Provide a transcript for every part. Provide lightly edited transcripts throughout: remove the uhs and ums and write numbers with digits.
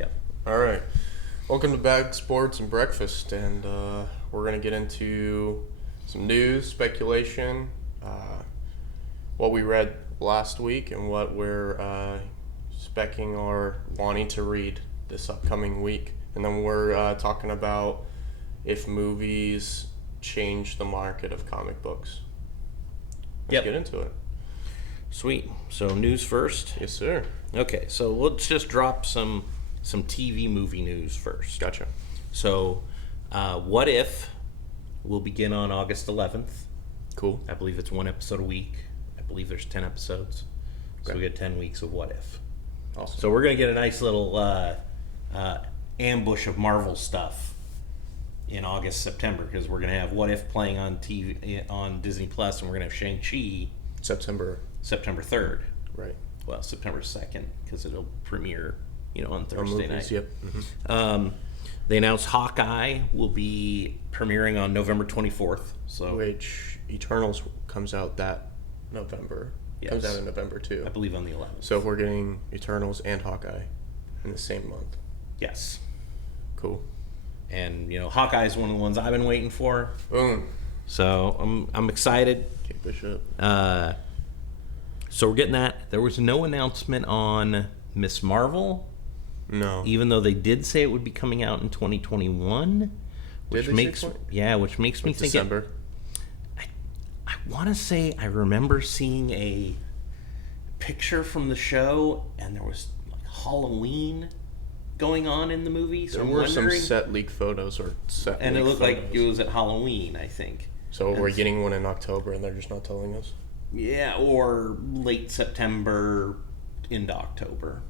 Yep. All right. Welcome to Bag Sports and Breakfast, and we're going to get into some news, speculation, what we read last week, and what we're specking or wanting to read this upcoming week. And then we're talking about if movies change the market of comic books. Let's get into it. Sweet. So news first? Yes, sir. Okay, so let's just drop some TV movie news first. Gotcha. So, What If will begin on August 11th. Cool. I believe it's one episode a week. I believe there's 10 episodes. So we get 10 weeks of What If. Awesome. So we're going to get a nice little ambush of Marvel stuff in August, September, because we're going to have What If playing on TV on Disney Plus, and we're going to have Shang-Chi September 3rd. Right. Well, September 2nd, because it'll premiere, on Thursday night. Yep. Mm-hmm. They announced Hawkeye will be premiering on November 24th. So Which Eternals comes out that November. Yes. Comes out in November too. I believe on the 11th. So we're getting Eternals and Hawkeye in the same month. Yes. Cool. And Hawkeye is one of the ones I've been waiting for. Boom. So I'm excited. Kate Bishop. So we're getting that. There was no announcement on Miss Marvel, No. even though they did say it would be coming out in 2021. Which Did they say makes 20? which makes me think December. I want to say I remember seeing a picture from the show, and there was like Halloween going on in the movie. So There I'm were some wondering, set leak photos or set and it leak looked like photos. it was at Halloween, I think. So we're and- getting one in October and they're just not telling us? Yeah, or late September into October,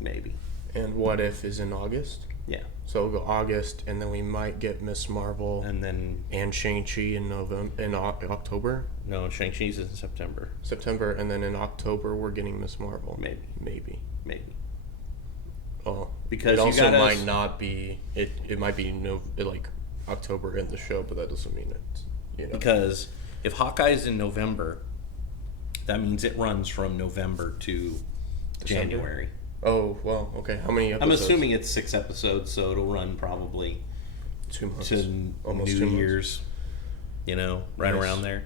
maybe. And What If is in August? Yeah, So we'll go August, and then we might get Miss Marvel and then and Shang-Chi in October? no, Shang-Chi's in September, September, and then in October we're getting Miss Marvel. maybe. Oh, Because it you also gotta- might not be. It might be like October in the show, but that doesn't mean it's Because if Hawkeye's in November, that means it runs from November to December? January. Oh well, okay. How many I'm episodes? assuming it's 6 episodes, so it'll run probably 2 months. to Almost New 2 months. Year's, right Nice. around there.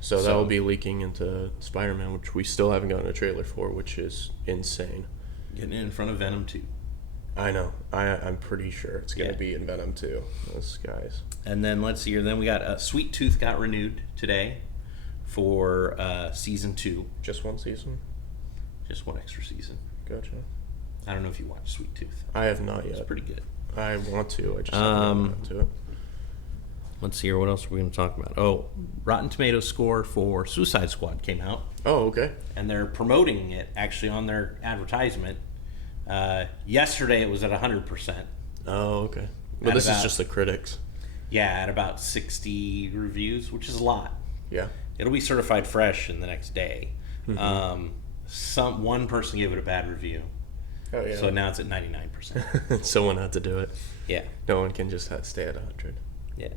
So that So- will be leaking into Spider-Man, which we still haven't gotten a trailer for, which is insane. Getting it in front of Venom 2. I know. I'm pretty sure it's gonna Yeah. be in Venom too. Those guys. And then let's see here. Then we got Sweet Tooth got renewed today for season 2. Just one season. Just one extra season. Gotcha. I don't know if you watched Sweet Tooth. I have not It's yet. pretty good. I want to. I just haven't gotten to it. Let's see here. What else are we going to talk about? Oh, Rotten Tomatoes score for Suicide Squad came out, Oh, okay. and they're promoting it actually on their advertisement. Yesterday it was at 100%. Oh, okay. But At this is about- just the critics. Yeah, at about 60 reviews, which is a lot. Yeah. It'll be certified fresh in the next day. Mm-hmm. One person gave it a bad review, Oh yeah. so now it's at 99%. Someone had to do it. Yeah, No one can just stay at 100. yeah.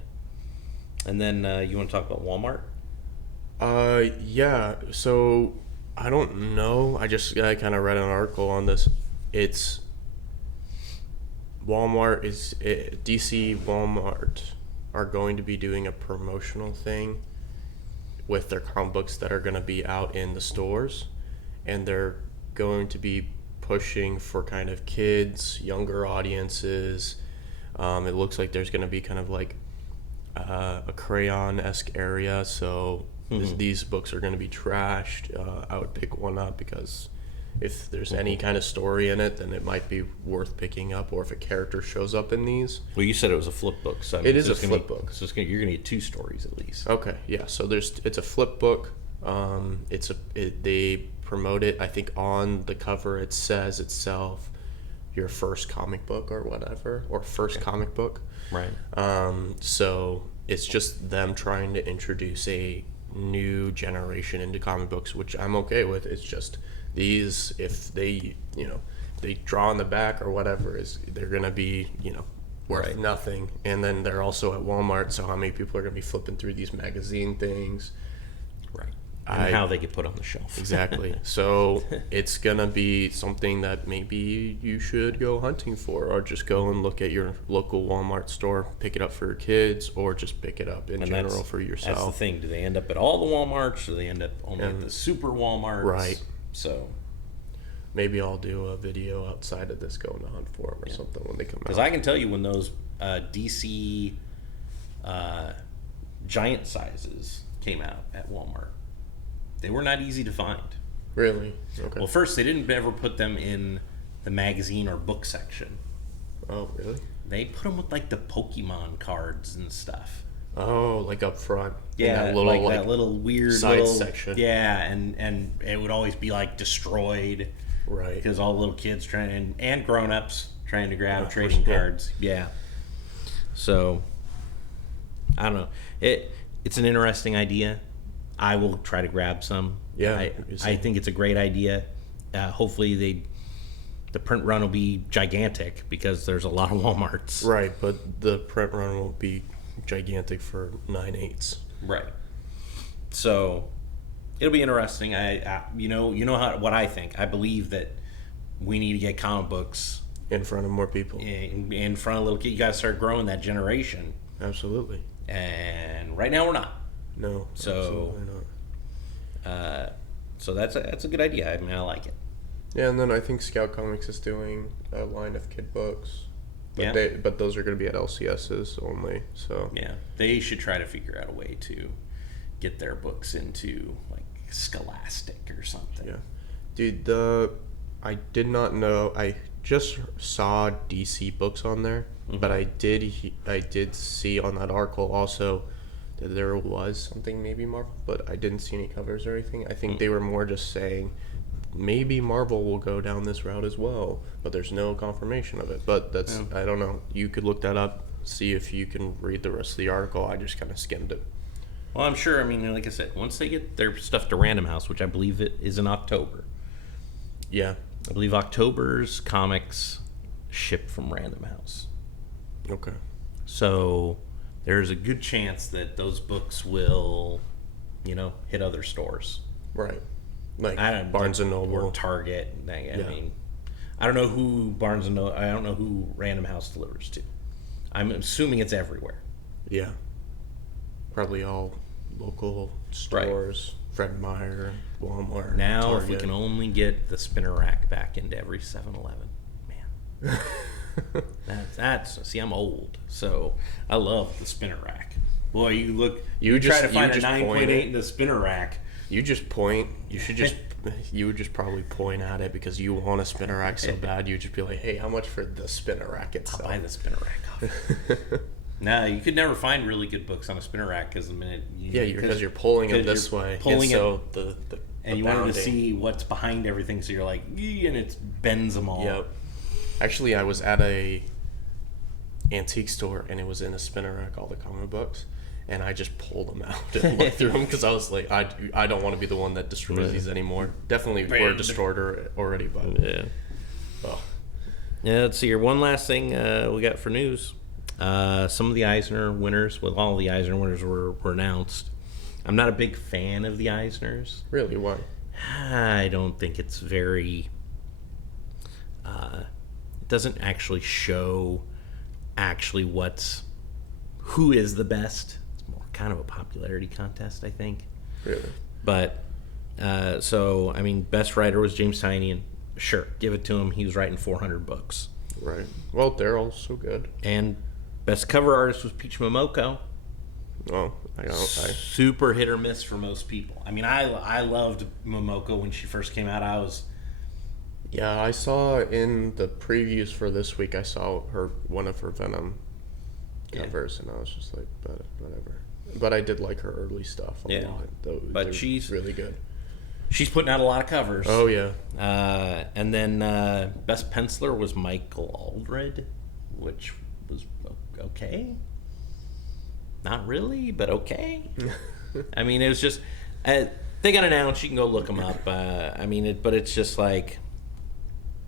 And then you want to talk about Walmart? Yeah. So I don't know. I kind of read an article on this. It's DC Walmart are going to be doing a promotional thing with their comic books that are going to be out in the stores, and they're going to be pushing for kind of kids, younger audiences. It looks like there's going to be kind of like a crayon-esque area, so these books are going to be trashed. I would pick one up because if there's any kind of story in it, then it might be worth picking up, or if a character shows up in these. Well, you said it was a flip book, so I mean, It is it's a gonna flip book. So you're going to get 2 stories at least. Okay, yeah. So it's a flip book. They promote it. I think on the cover it says itself, your first comic book or whatever, or first comic book. Right. So it's just them trying to introduce a new generation into comic books, which I'm okay with. It's just these, if they they draw on the back or whatever, they're gonna be worth Right. nothing. And then they're also at Walmart, so how many people are gonna be flipping through these magazine things? Right. and how they get put on the shelf. Exactly. So it's gonna be something that maybe you should go hunting for, or just go and look at your local Walmart store, pick it up for your kids, or just pick it up in And general for yourself. That's the thing. Do they end up at all the Walmarts, or do they end up only at the super Walmarts? Right. So, Maybe I'll do a video outside of this going to hunt for them or something when they come out. because I can tell you when those DC giant sizes came out at Walmart, they were not easy to find. Really? Okay. Well, first, they didn't ever put them in the magazine or book section. Oh, really? They put them with like the Pokemon cards and stuff. Oh, like up front. In Yeah, that little, that little weird side little section. Yeah, and it would always be like destroyed Right. because all the little kids trying and grown-ups trying to grab Yeah, trading yeah. cards. Yeah. So I don't know. It's an interesting idea. I will try to grab some. Yeah, I think it's a great idea. Hopefully the print run will be gigantic because there's a lot of Walmarts. Right, but the print run will be gigantic for 9/8. Right. So it'll be interesting. I what I think. I believe that we need to get comic books In front of more people. in front of little kids. You got to start growing that generation. Absolutely. And right now we're not. No. So- Absolutely not. So that's a good idea. I mean, I like it. Yeah, and then I think Scout Comics is doing a line of kid books. But Yeah. but those are going to be at LCSs only. So Yeah, they should try to figure out a way to get their books into like Scholastic or something. yeah, dude. I did not know. I just saw DC books on there, but I did see on that article also that there was something maybe Marvel, but I didn't see any covers or anything. I think they were more just saying maybe Marvel will go down this route as well, but there's no confirmation of it. But that's I don't know. You could look that up, see if you can read the rest of the article. I just kind of skimmed it. Well, I'm sure. I mean, like I said, once they get their stuff to Random House, which I believe it is in October. Yeah. I believe October's comics ship from Random House. Okay. So there's a good chance that those books will, hit other stores. Right. Like I don't Barnes and or Noble. Target. I Yeah. mean, I don't know who Barnes and Noble. I don't know who Random House delivers to. I'm assuming it's everywhere. Yeah. Probably all local stores. Fred Meyer, Walmart. Now, if we Target. can only get the spinner rack back into every 7-Eleven, man. That's see, I'm old, so I love the spinner rack. Boy, you just- try to you find a just point 9.8 it. in the spinner rack. You just point. You should just. You would just probably point at it because you want a spinner rack so bad. You'd just be like, "Hey, how much for the spinner rack itself?" Buy the spinner rack off. No, you could never find really good books on a spinner rack because the minute because you're pulling them this you're way, pulling and so the and you wanted to see what's behind everything, so you're like, "Ee," and it bends them all. Yep. Actually, I was at a antique store and it was in a spinner rack, all the comic books, and I just pulled them out and looked through them because I was like, I don't want to be the one that destroys these anymore. Definitely were destroyed already, but Yeah. oh, Yeah, let's see here. One last thing we got for news. Some of the Eisner winners, all the Eisner winners were announced. I'm not a big fan of the Eisners. really? Why? I don't think it's very... it doesn't actually show who is the best. It's more kind of a popularity contest, I think. Really? But, so, I mean, best writer was James Tynion. Sure, give it to him. He was writing 400 books. Right. Well, they're all so good. And best cover artist was Peach Momoko. Oh, I Super hit or miss for most people. I mean, I loved Momoko when she first came out. Yeah, I saw in the previews for this week. I saw one of her Venom covers, and I was just like, but whatever. But I did like her early stuff a lot. But They're she's really good. She's putting out a lot of covers. Oh yeah. And then best penciler was Michael Aldred, which was okay. Not really, but okay. I mean, it was just they got announced. You can go look them up. But it's just like,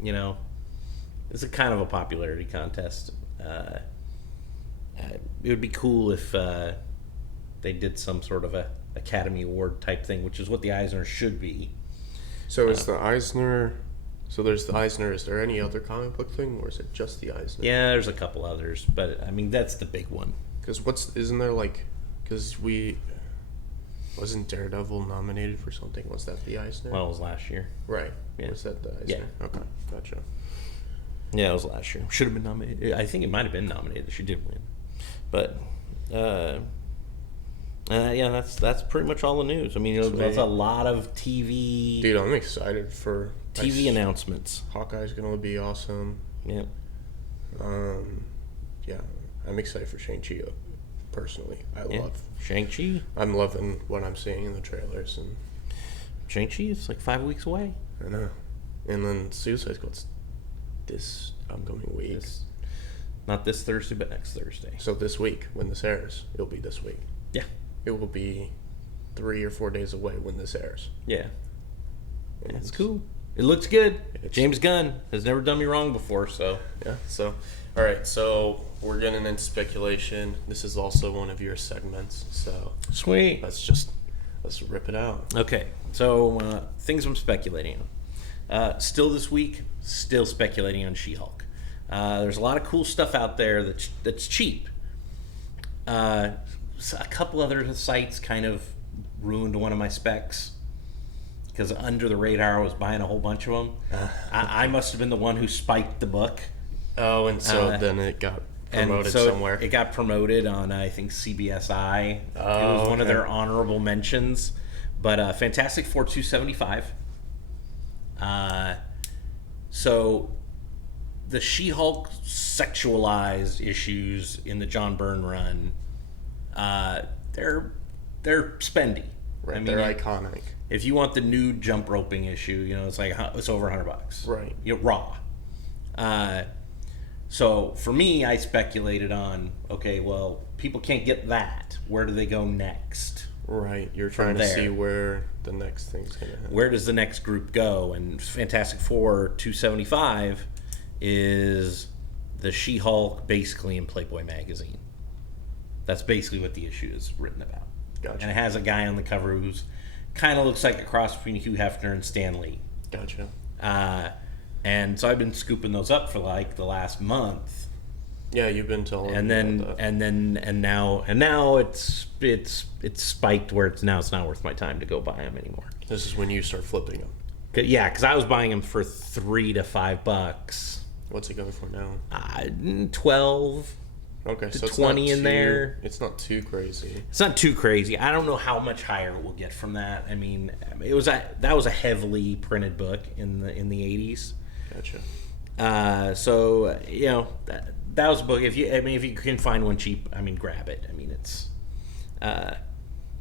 it's a kind of a popularity contest. It would be cool if they did some sort of a Academy Award type thing, which is what the Eisner should be. So is the Eisner? So there's the Eisner. Is there any other comic book thing, or is it just the Eisner? Yeah, there's a couple others, but I mean that's the big one. Because isn't there like? Because wasn't Daredevil nominated for something? Was that the Eisner? Well, it was last year. Right. Yeah. Was that the Eisner? Yeah. Okay. Gotcha. Yeah, it was last year. Should have been nominated. I think it might have been nominated. She did win, but yeah, that's pretty much all the news. I mean, there's a lot of TV Dude, I'm excited for TV announcements. Hawkeye's gonna be awesome. Yeah. Yeah, I'm excited for Shang-Chi. Personally, Shang-Chi. I'm loving what I'm seeing in the trailers, and Shang-Chi is like 5 weeks away. I know. And then Suicide Squad's this upcoming week. Not this Thursday, but next Thursday. So this week, when this airs, it'll be this week. Yeah. It will be 3 or 4 days away when this airs. Yeah. That's cool. It looks good. It's- James Gunn has never done me wrong before, so. Yeah, so, all right, so we're getting into speculation. This is also one of your segments, so Sweet. let's rip it out. Okay, so things I'm speculating on. Still this week, still speculating on She-Hulk. There's a lot of cool stuff out there that's cheap. So a couple other sites kind of ruined one of my specs because under the radar I was buying a whole bunch of them. I must have been the one who spiked the book. Oh, and so then it got promoted and so somewhere. It got promoted on, I think, CBSI. Oh, it was one of okay. their honorable mentions. But Fantastic Four 275. So the She-Hulk sexualized issues in the John Byrne run, they're spendy. Right, I mean, they're iconic. if you want the nude jump roping issue, it's like it's over $100. Right. Raw. So for me, I speculated on, okay, well, people can't get that. Where do they go next? Right, you're trying to there. see where the next thing's going to happen. Where does the next group go? And Fantastic Four 275 is the She-Hulk basically in Playboy magazine. That's basically what the issue is written about. Gotcha. And it has a guy on the cover who's kind of looks like a cross between Hugh Hefner and Stan Lee. Gotcha. And so I've been scooping those up for like the last month. Yeah, you've been telling And me then about that. and now it's spiked where it's not worth my time to go buy them anymore. This is when you start flipping them. Yeah, because I was buying them for $3 to $5. What's it going for now? 12. Okay, to so it's 20 not in too, there. It's not too crazy. It's not too crazy. I don't know how much higher it will get from that. I mean, that was a heavily printed book in the 80s. Gotcha. So that was a book. If you can find one cheap, grab it. it's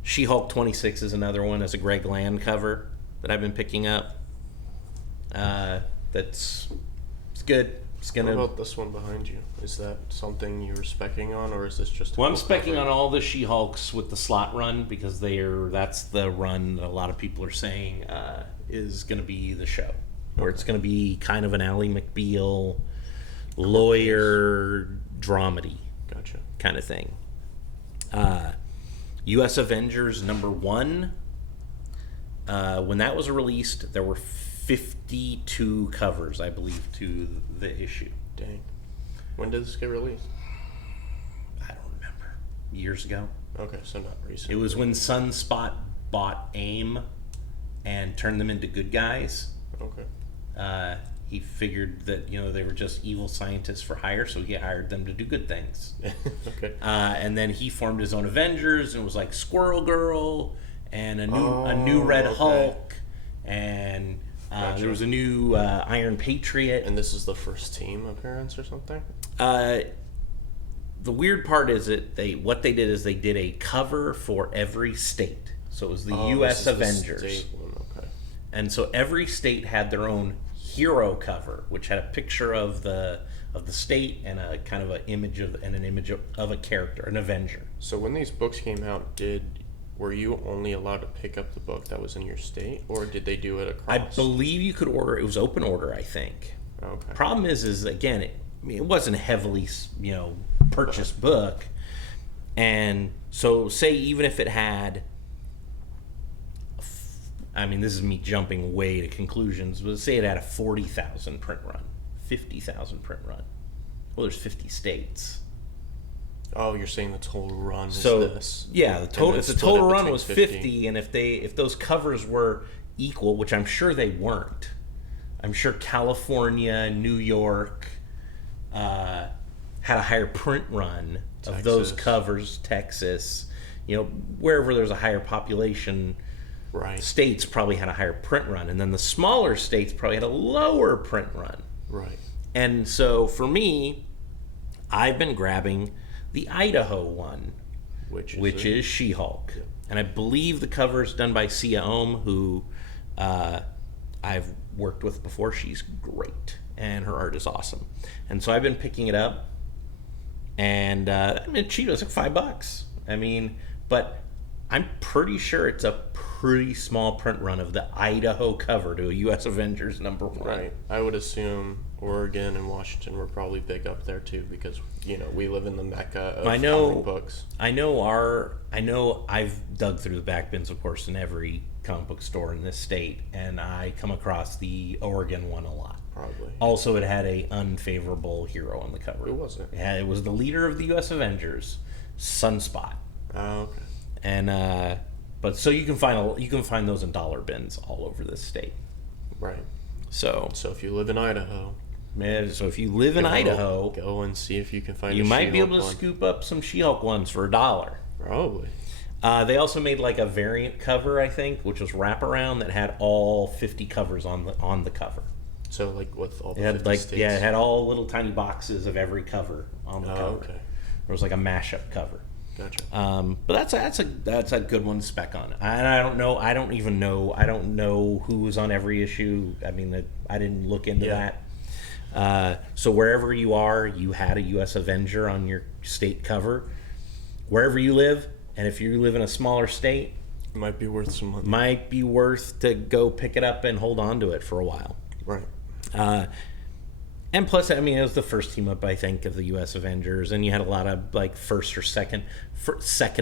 She-Hulk 26 is another one. It's a Greg Land cover that I've been picking up. It's good. It's What gonna. about this one behind you? Is that something you were specking on, or is this just? Well, I'm specking on all the She-Hulks with the slot run because that's the run that a lot of people are saying is going to be the show, where it's going to be kind of an Ally McBeal lawyer dramedy Gotcha. kind of thing. U.S. Avengers #1. When that was released, there were 52 covers, I believe, to the issue. Dang. When did this get released? I don't remember. Years ago. Okay, so not recent. It was when Sunspot bought AIM and turned them into good guys. Okay. He figured that they were just evil scientists for hire, so he hired them to do good things. Okay. And then he formed his own Avengers, and it was like Squirrel Girl and a new Red okay. Hulk, and Gotcha. there was a new Iron Patriot. And this is the first team appearance or something? The weird part is what they did is they did a cover for every state. So it was the U.S. This is the Avengers. state one, okay. And so every state had their own hero cover, which had a picture of the state and a kind of an image of a character, an Avenger. So when these books came out, were you only allowed to pick up the book that was in your state, or did they do it across? I believe you could order. It was open order, I think. Okay. Problem is again, it wasn't a heavily purchased book, and so say even if it had I mean, this is me jumping way to conclusions, but say it had a 40,000 print run, 50,000 print run. Well, there's 50 states. Oh, you're saying the total run is So this? yeah, And if then the split total it run between was 50, and if those covers were equal, which I'm sure they weren't, I'm sure California, New York had a higher print run of those Texas. covers. Texas, wherever there's a higher population, Right. states probably had a higher print run, and then the smaller states probably had a lower print run. Right. And so for me, I've been grabbing the Idaho one, Which is She-Hulk. And I believe the cover is done by Sia Ohm, who I've worked with before. She's great, and her art is awesome. And so I've been picking it up, and it's cheap. It's like $5. I mean, but I'm pretty sure it's a pretty small print run of the Idaho cover to a U.S. Avengers #1. Right. I would assume Oregon and Washington were probably big up there too, because we live in the mecca of comic books. I know I've dug through the back bins, of course, in every comic book store in this state, and I come across the Oregon one a lot. Probably. Also, it had a unfavorable hero on the cover. Who was it? It was the leader of the U.S. Avengers, Sunspot. Oh, okay. And but so you can find those in dollar bins all over this state. Right. So if you live in Idaho, if you live in Idaho, go and see if you can find. you a might be She-Hulk able to one. scoop up some She-Hulk ones for $1. Probably. They also made like a variant cover, I think, which was wraparound that had all 50 covers on the cover. So like with all the It had 50 states. it had all little tiny boxes of every cover on the cover. Okay. There was like a mashup cover. Gotcha. But that's a good one to spec on. And I don't know who was on every issue. I mean, I didn't look into that. So wherever you are, you had a U.S. Avenger on your state cover. Wherever you live, and if you live in a smaller state, It might be worth some money. might be worth to go pick it up and hold on to it for a while. Right. And plus, I mean, it was the first team up, I think, of the U.S. Avengers, and you had a lot of like first or second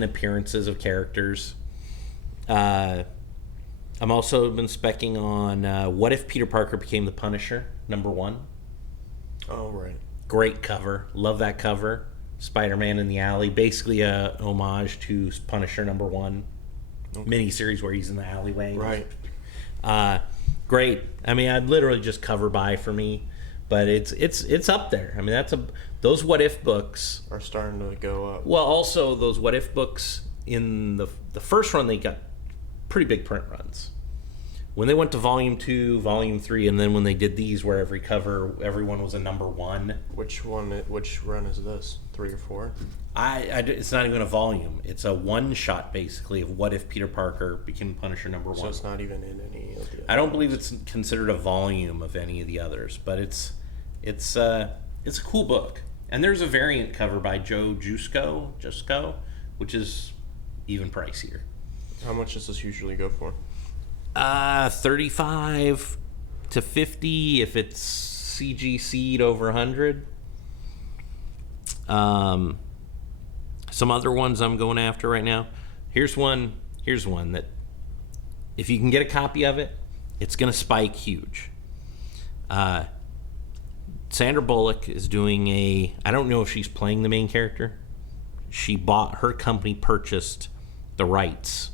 appearances of characters. I'm also been specking on What If Peter Parker Became the Punisher #1. Oh, right. Great cover, love that cover. Spider-Man in the alley, basically a homage to Punisher #1 miniseries where he's in the alleyway. Right. Great. I mean, I'd literally just cover by for me. But it's up there. I mean, those What If books Are starting to go up. Well, also those What If books in the first run, they got pretty big print runs. When they went to Volume 2, Volume 3, and then when they did these, where everyone was a #1. Which run is this? 3 or 4? It's not even a volume. It's a one-shot, basically, of What If Peter Parker Became Punisher #1. So it's not even in any of the. I don't believe it's considered a volume of any of the others, but it's a cool book. And there's a variant cover by Joe Jusko, which is even pricier. How much does this usually go for? 35 to 50 if it's CGC'd over 100. Some other ones I'm going after right now. Here's one that if you can get a copy of it, it's going to spike huge. Sandra Bullock is doing I don't know if she's playing the main character. Her company purchased the rights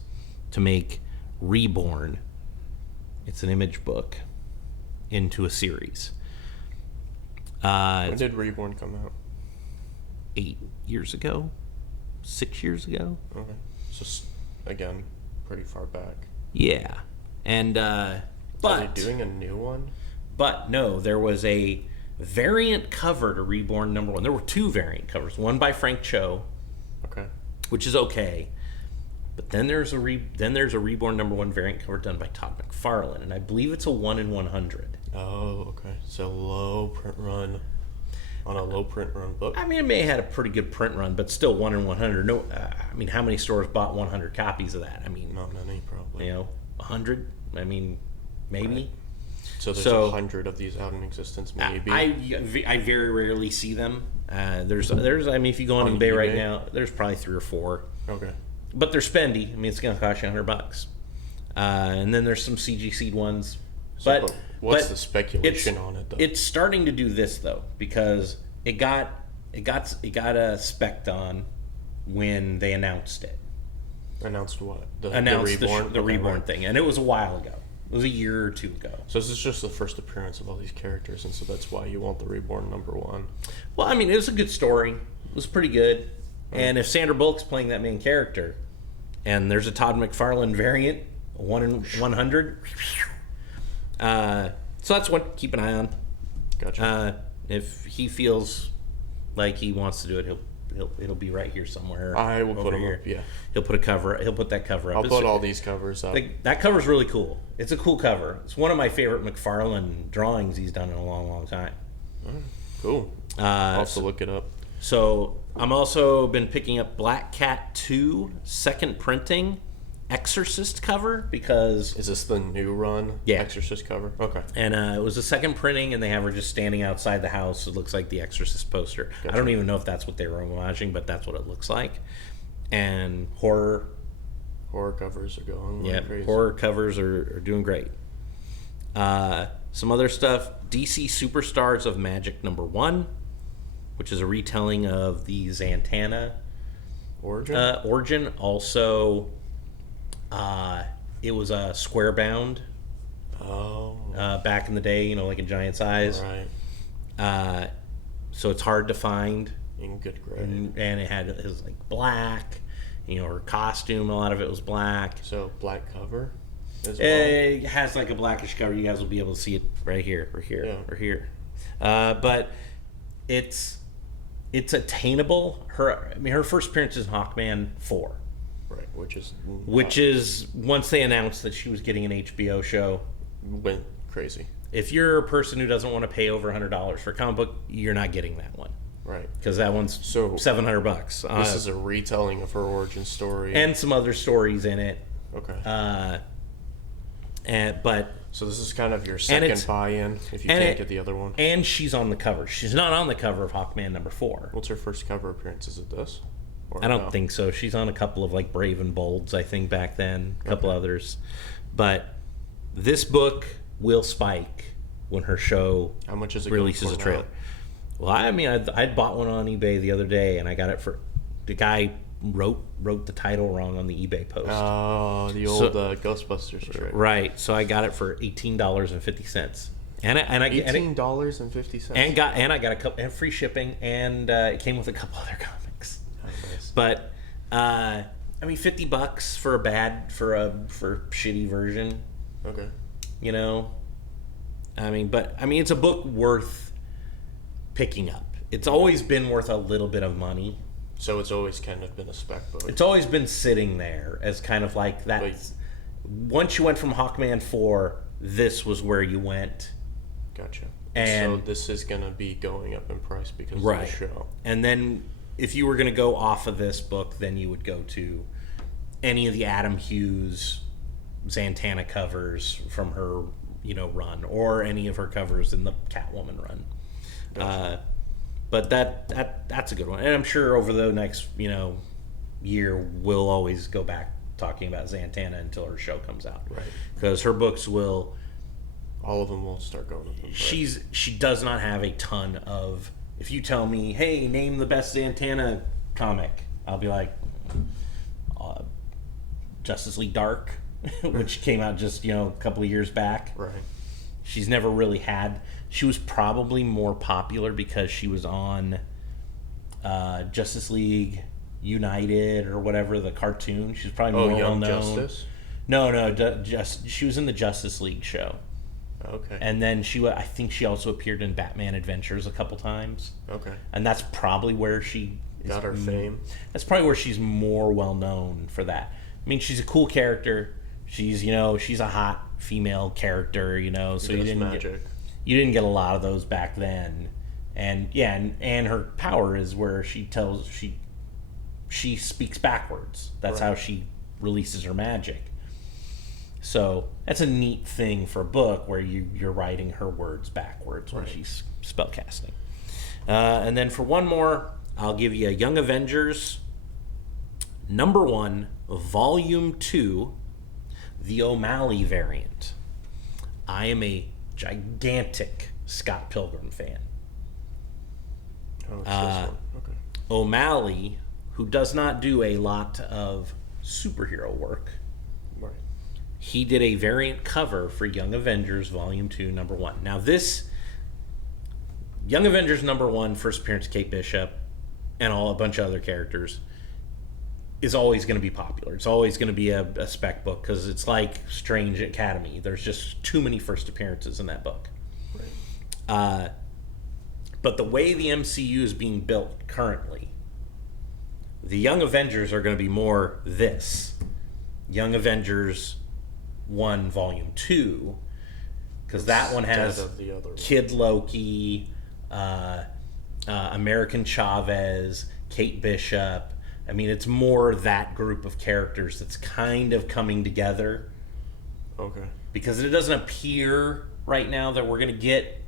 to make Reborn. It's an Image book into a series. When did Reborn come out? 8 years ago, 6 years ago. Okay. So again, pretty far back. Yeah, and Are but they doing a new one? But no, there was a variant cover to Reborn #1. There were 2 variant covers. One by Frank Cho, Okay. which is okay. But then there's a Reborn #1 variant cover done by Todd McFarlane, and I believe it's a 1 in 100. Oh, okay. So low print run on a low print run book. I mean, it may have had a pretty good print run, but still 1 in 100. No, I mean, how many stores bought 100 copies of that? I mean, Not many, probably. 100. I mean, maybe. Right. So there's So- 100 of these out in existence, maybe. I very rarely see them. There's I mean, if you go on On eBay right eBay? now, there's probably 3 or 4. Okay. But they're spendy. I mean, it's going to cost you $100. And then there's some CGC ones. So, But what's but the speculation on it, though? It's starting to do this though, because it got spec'd on when they announced it. Announced what? Announced the Reborn? Okay, Reborn right. thing, and it was a while ago. It was a year or two ago. So this is just the first appearance of all these characters, and so that's why you want the Reborn #1. Well, I mean, it was a good story. It was pretty good. And if Sandra Bullock's playing that main character, and there's a Todd McFarlane variant, 1 in 100, so that's one to keep an eye on. Gotcha. If he feels like he wants to do it, it'll be right here somewhere. I will put over them here. up, yeah. He'll put that cover up. I'll It's- put all these covers up. that cover's really cool. It's a cool cover. It's one of my favorite McFarlane drawings he's done in a long, long time. Cool. I'll have to look it up. So I'm also been picking up Black Cat 2 second printing Exorcist cover, because Is this the new run? Yeah. Exorcist cover? Okay. and it was a second printing, and they have her just standing outside the house. It looks like the Exorcist poster. I don't even know if that's what they were homaging, but that's what it looks like. And horror Covers are going like Yeah, crazy. horror covers are doing great. Some other stuff: DC Superstars of Magic #1, which is a retelling of the Zatanna Origin? origin. Also, it was a square bound Oh. back in the day, like a giant size. Right. So it's hard to find, In good grade. and it was like black. Her costume, a lot of it was black. So black cover as well. It has like a blackish cover. You guys will be able to see it right here, or here, Yeah. or here. But it's attainable. Her first appearance is in Hawkman 4, Right. which is once they announced that she was getting an HBO show. went crazy. If you're a person who doesn't want to pay over $100 for a comic book, you're not getting that one, Right. because that one's So $700. this is a retelling of her origin story. And some other stories in it. okay. But So this is kind of your it's- second buy-in if you and can't it- get the other one. and she's on the cover. She's not on the cover of Hawkman #4. What's her first cover appearance? Is it this? Or I don't no? think so. She's on a couple of like Brave and Bolds, I think, back then. A couple others. But this book will spike when her show How much is it going releases for a trailer. now? Well, I mean, I'd bought one on eBay the other day, and I got it for the guy wrote the title wrong on the eBay post. Oh, the old Ghostbusters trick. Right. So I got it for $18.50, and I $18.50. I got a couple and free shipping, and it came with a couple other comics. Oh, nice. But I mean, $50 for a shitty version, Okay. I mean, it's a book worth picking up. It's always been worth a little bit of money. So it's always kind of been a spec book. It's always been sitting there as kind of like that. Wait. Once you went from Hawkman 4, this was where you went. Gotcha. And- so this is going to be going up in price because Right. of the show. And then if you were going to go off of this book, then you would go to any of the Adam Hughes Zatanna covers from her, run, or any of her covers in the Catwoman run. Gotcha. But that's a good one. And I'm sure over the next, year, we'll always go back talking about Zatanna until her show comes out. Right. Because her books will... All of them will start going up in price. She does not have a ton of... If you tell me, hey, name the best Zatanna comic, I'll be like, Justice League Dark, which came out just, a couple of years back. Right. She's never really had... She was probably more popular because she was on Justice League United or whatever, the cartoon. She's probably more well Young known. Justice? No, she was in the Justice League show. Okay. And then I think she also appeared in Batman Adventures a couple times. Okay. And that's probably where she Got her fame. That's probably where she's more well known for that. I mean, she's a cool character. She's she's a hot female character. So Does magic. You didn't get a lot of those back then. And and her power is where she speaks backwards. That's how she releases her magic. So that's a neat thing for a book where you're writing her words backwards when she's spellcasting. And then for one more, I'll give you Young Avengers #1, Volume 2, the O'Malley variant. I am a gigantic Scott Pilgrim fan. Oh, it's this one. Okay. O'Malley, who does not do a lot of superhero work, Right. he did a variant cover for Young Avengers Volume 2, Number 1. Now this, Young Avengers Number 1, first appearance of Kate Bishop, and a bunch of other characters, is always going to be popular. It's always going to be a spec book because it's like Strange Academy. There's just too many first appearances in that book. Right. But the way the MCU is being built currently, the Young Avengers are going to be more this. Young Avengers 1 Volume 2, because that one has Instead of the other one. Kid Loki, American Chavez, Kate Bishop. I mean, it's more that group of characters that's kind of coming together, Okay. because it doesn't appear right now that we're going to get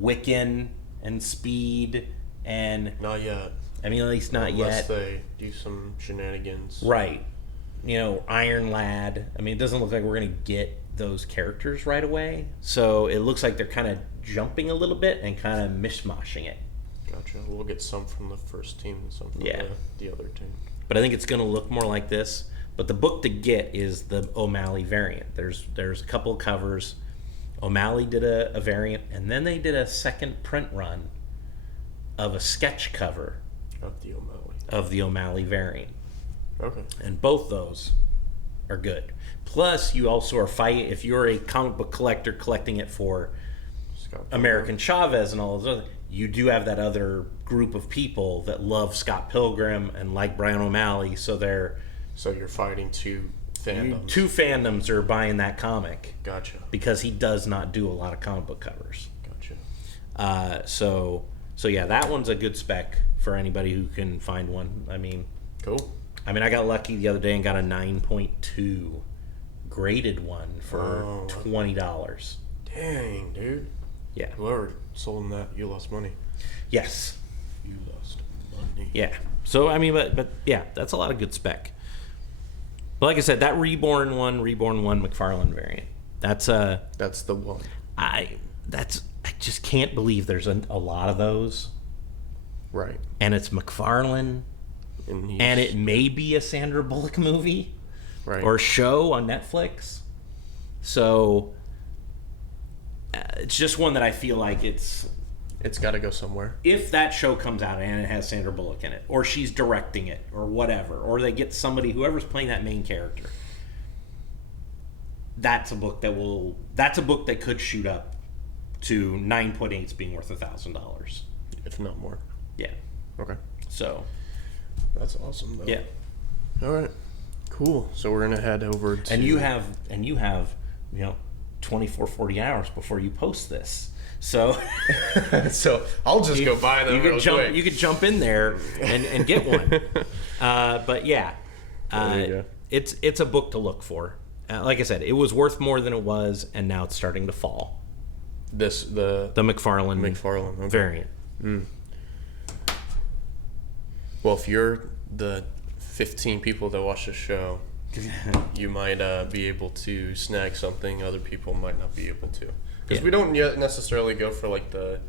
Wiccan and Speed and, Not yet. I mean, at least not Unless yet. they do some shenanigans. Right. You know, Iron Lad. I mean, it doesn't look like we're going to get those characters right away. So it looks like they're kind of jumping a little bit and kind of mishmashing it. Gotcha. We'll get some from the first team and some from Yeah. the other team. But I think it's going to look more like this. But the book to get is the O'Malley variant. There's a couple of covers. O'Malley did a variant, and then they did a second print run of a sketch cover Of the O'Malley. of the O'Malley variant. Okay. And both those are good. Plus, you also are fighting, if you're a comic book collector collecting it for Scott American Chavez and all those other, you do have that other group of people that love Scott Pilgrim and like Brian O'Malley, so So you're fighting two fandoms. two fandoms are buying that comic Gotcha. because he does not do a lot of comic book covers. Gotcha. So yeah, that one's a good spec for anybody who can find one. I mean, Cool. I got lucky the other day and got a 9.2 graded one for Oh. $20. Dang, dude. Yeah. Whoever sold him that, you lost money. Yes. You lost money. Yeah. So I mean, but yeah, that's a lot of good spec. But like I said, that Reborn one McFarlane variant. That's That's the one. I just can't believe there's a lot of those, Right. and it's McFarlane, And, he's, and it may be a Sandra Bullock movie right. or show on Netflix. So it's just one that I feel like it's, It's got to go somewhere. if that show comes out and it has Sandra Bullock in it, or she's directing it, or whatever, or they get somebody, whoever's playing that main character, that's a book that could shoot up to 9.8s being worth $1,000. If not more. Yeah. Okay. So That's awesome, though. yeah. All right. Cool. So we're going to head over to... And you have 24, 40 hours before you post this. So So I'll just go buy them you real could jump quick. you could jump in there and get one. But yeah. There you go. It's a book to look for. Like I said, it was worth more than it was, and now it's starting to fall. The The McFarlane okay. variant. Well, if you're the 15 people that watch the show, you might be able to snag something other people might not be able to. Because Yeah. we don't yet necessarily go for like the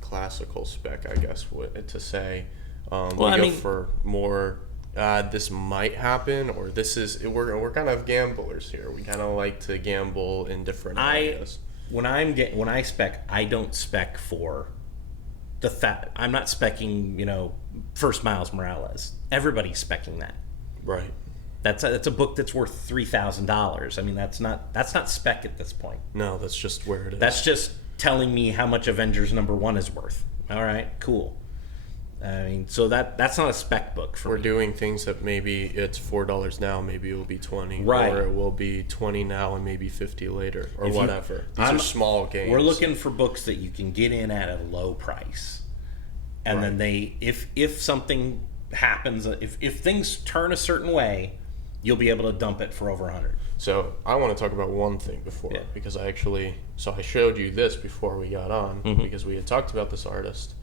classical spec, I guess, to say. We go for more. This might happen, or this is. We're kind of gamblers here. We kind of like to gamble in different areas. When I spec, I don't spec for I'm not specking, first Miles Morales. Everybody's specking that. Right. That's a book that's worth $3,000. I mean, that's not spec at this point. No, that's just where it is. That's just telling me how much Avengers number 1 is worth. All right, cool. I mean, so that's not a spec book for We're me. doing things that maybe it's $4 now, maybe it will be 20, Right. or it will be 20 now and maybe 50 later, or If you- whatever. These are small games. We're looking for books that you can get in at a low price, and then if something happens, if things turn a certain way, you'll be able to dump it for over 100. So I want to talk about one thing before, Yeah. because I showed you this before we got on, Mm-hmm. because we had talked about this artist.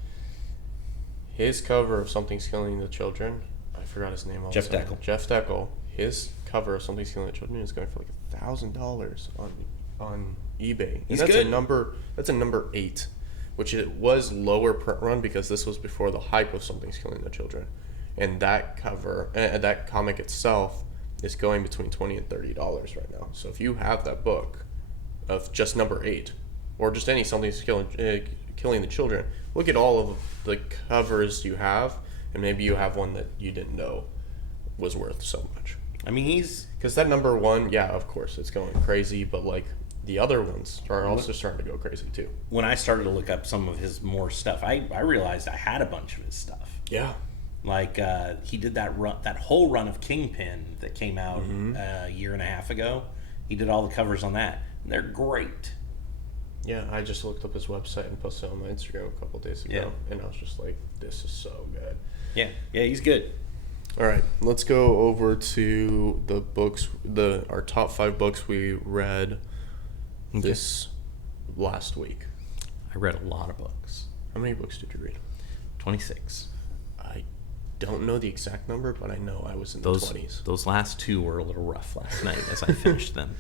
His cover of Something's Killing the Children, I forgot his name all Jeff the time. Deckel. Jeff Deckel. his cover of Something's Killing the Children is going for like $1,000 on eBay. And He's that's good. That's a number 8, which it was lower print run because this was before the hype of Something's Killing the Children, and that cover, that comic itself, is going between $20 and $30 right now. So if you have that book of just number 8, or just any Something's Killing the Children, look at all of the covers you have, and maybe you have one that you didn't know was worth so much. I mean, he's Because that number 1, yeah, of course, it's going crazy, but like the other ones are also starting to go crazy too. when I started to look up some of his more stuff, I realized I had a bunch of his stuff. Yeah. Like he did that whole run of Kingpin that came out Mm-hmm. a year and a half ago. He did all the covers on that. And they're great. Yeah, I just looked up his website and posted it on my Instagram a couple days ago, Yeah. and I was just like, this is so good. Yeah, he's good. All right, let's go over to the books, our top 5 books we read this last week. I read a lot of books. How many books did you read? 26. I don't know the exact number, but I know I was in the 20s. Those last 2 were a little rough last night as I finished them.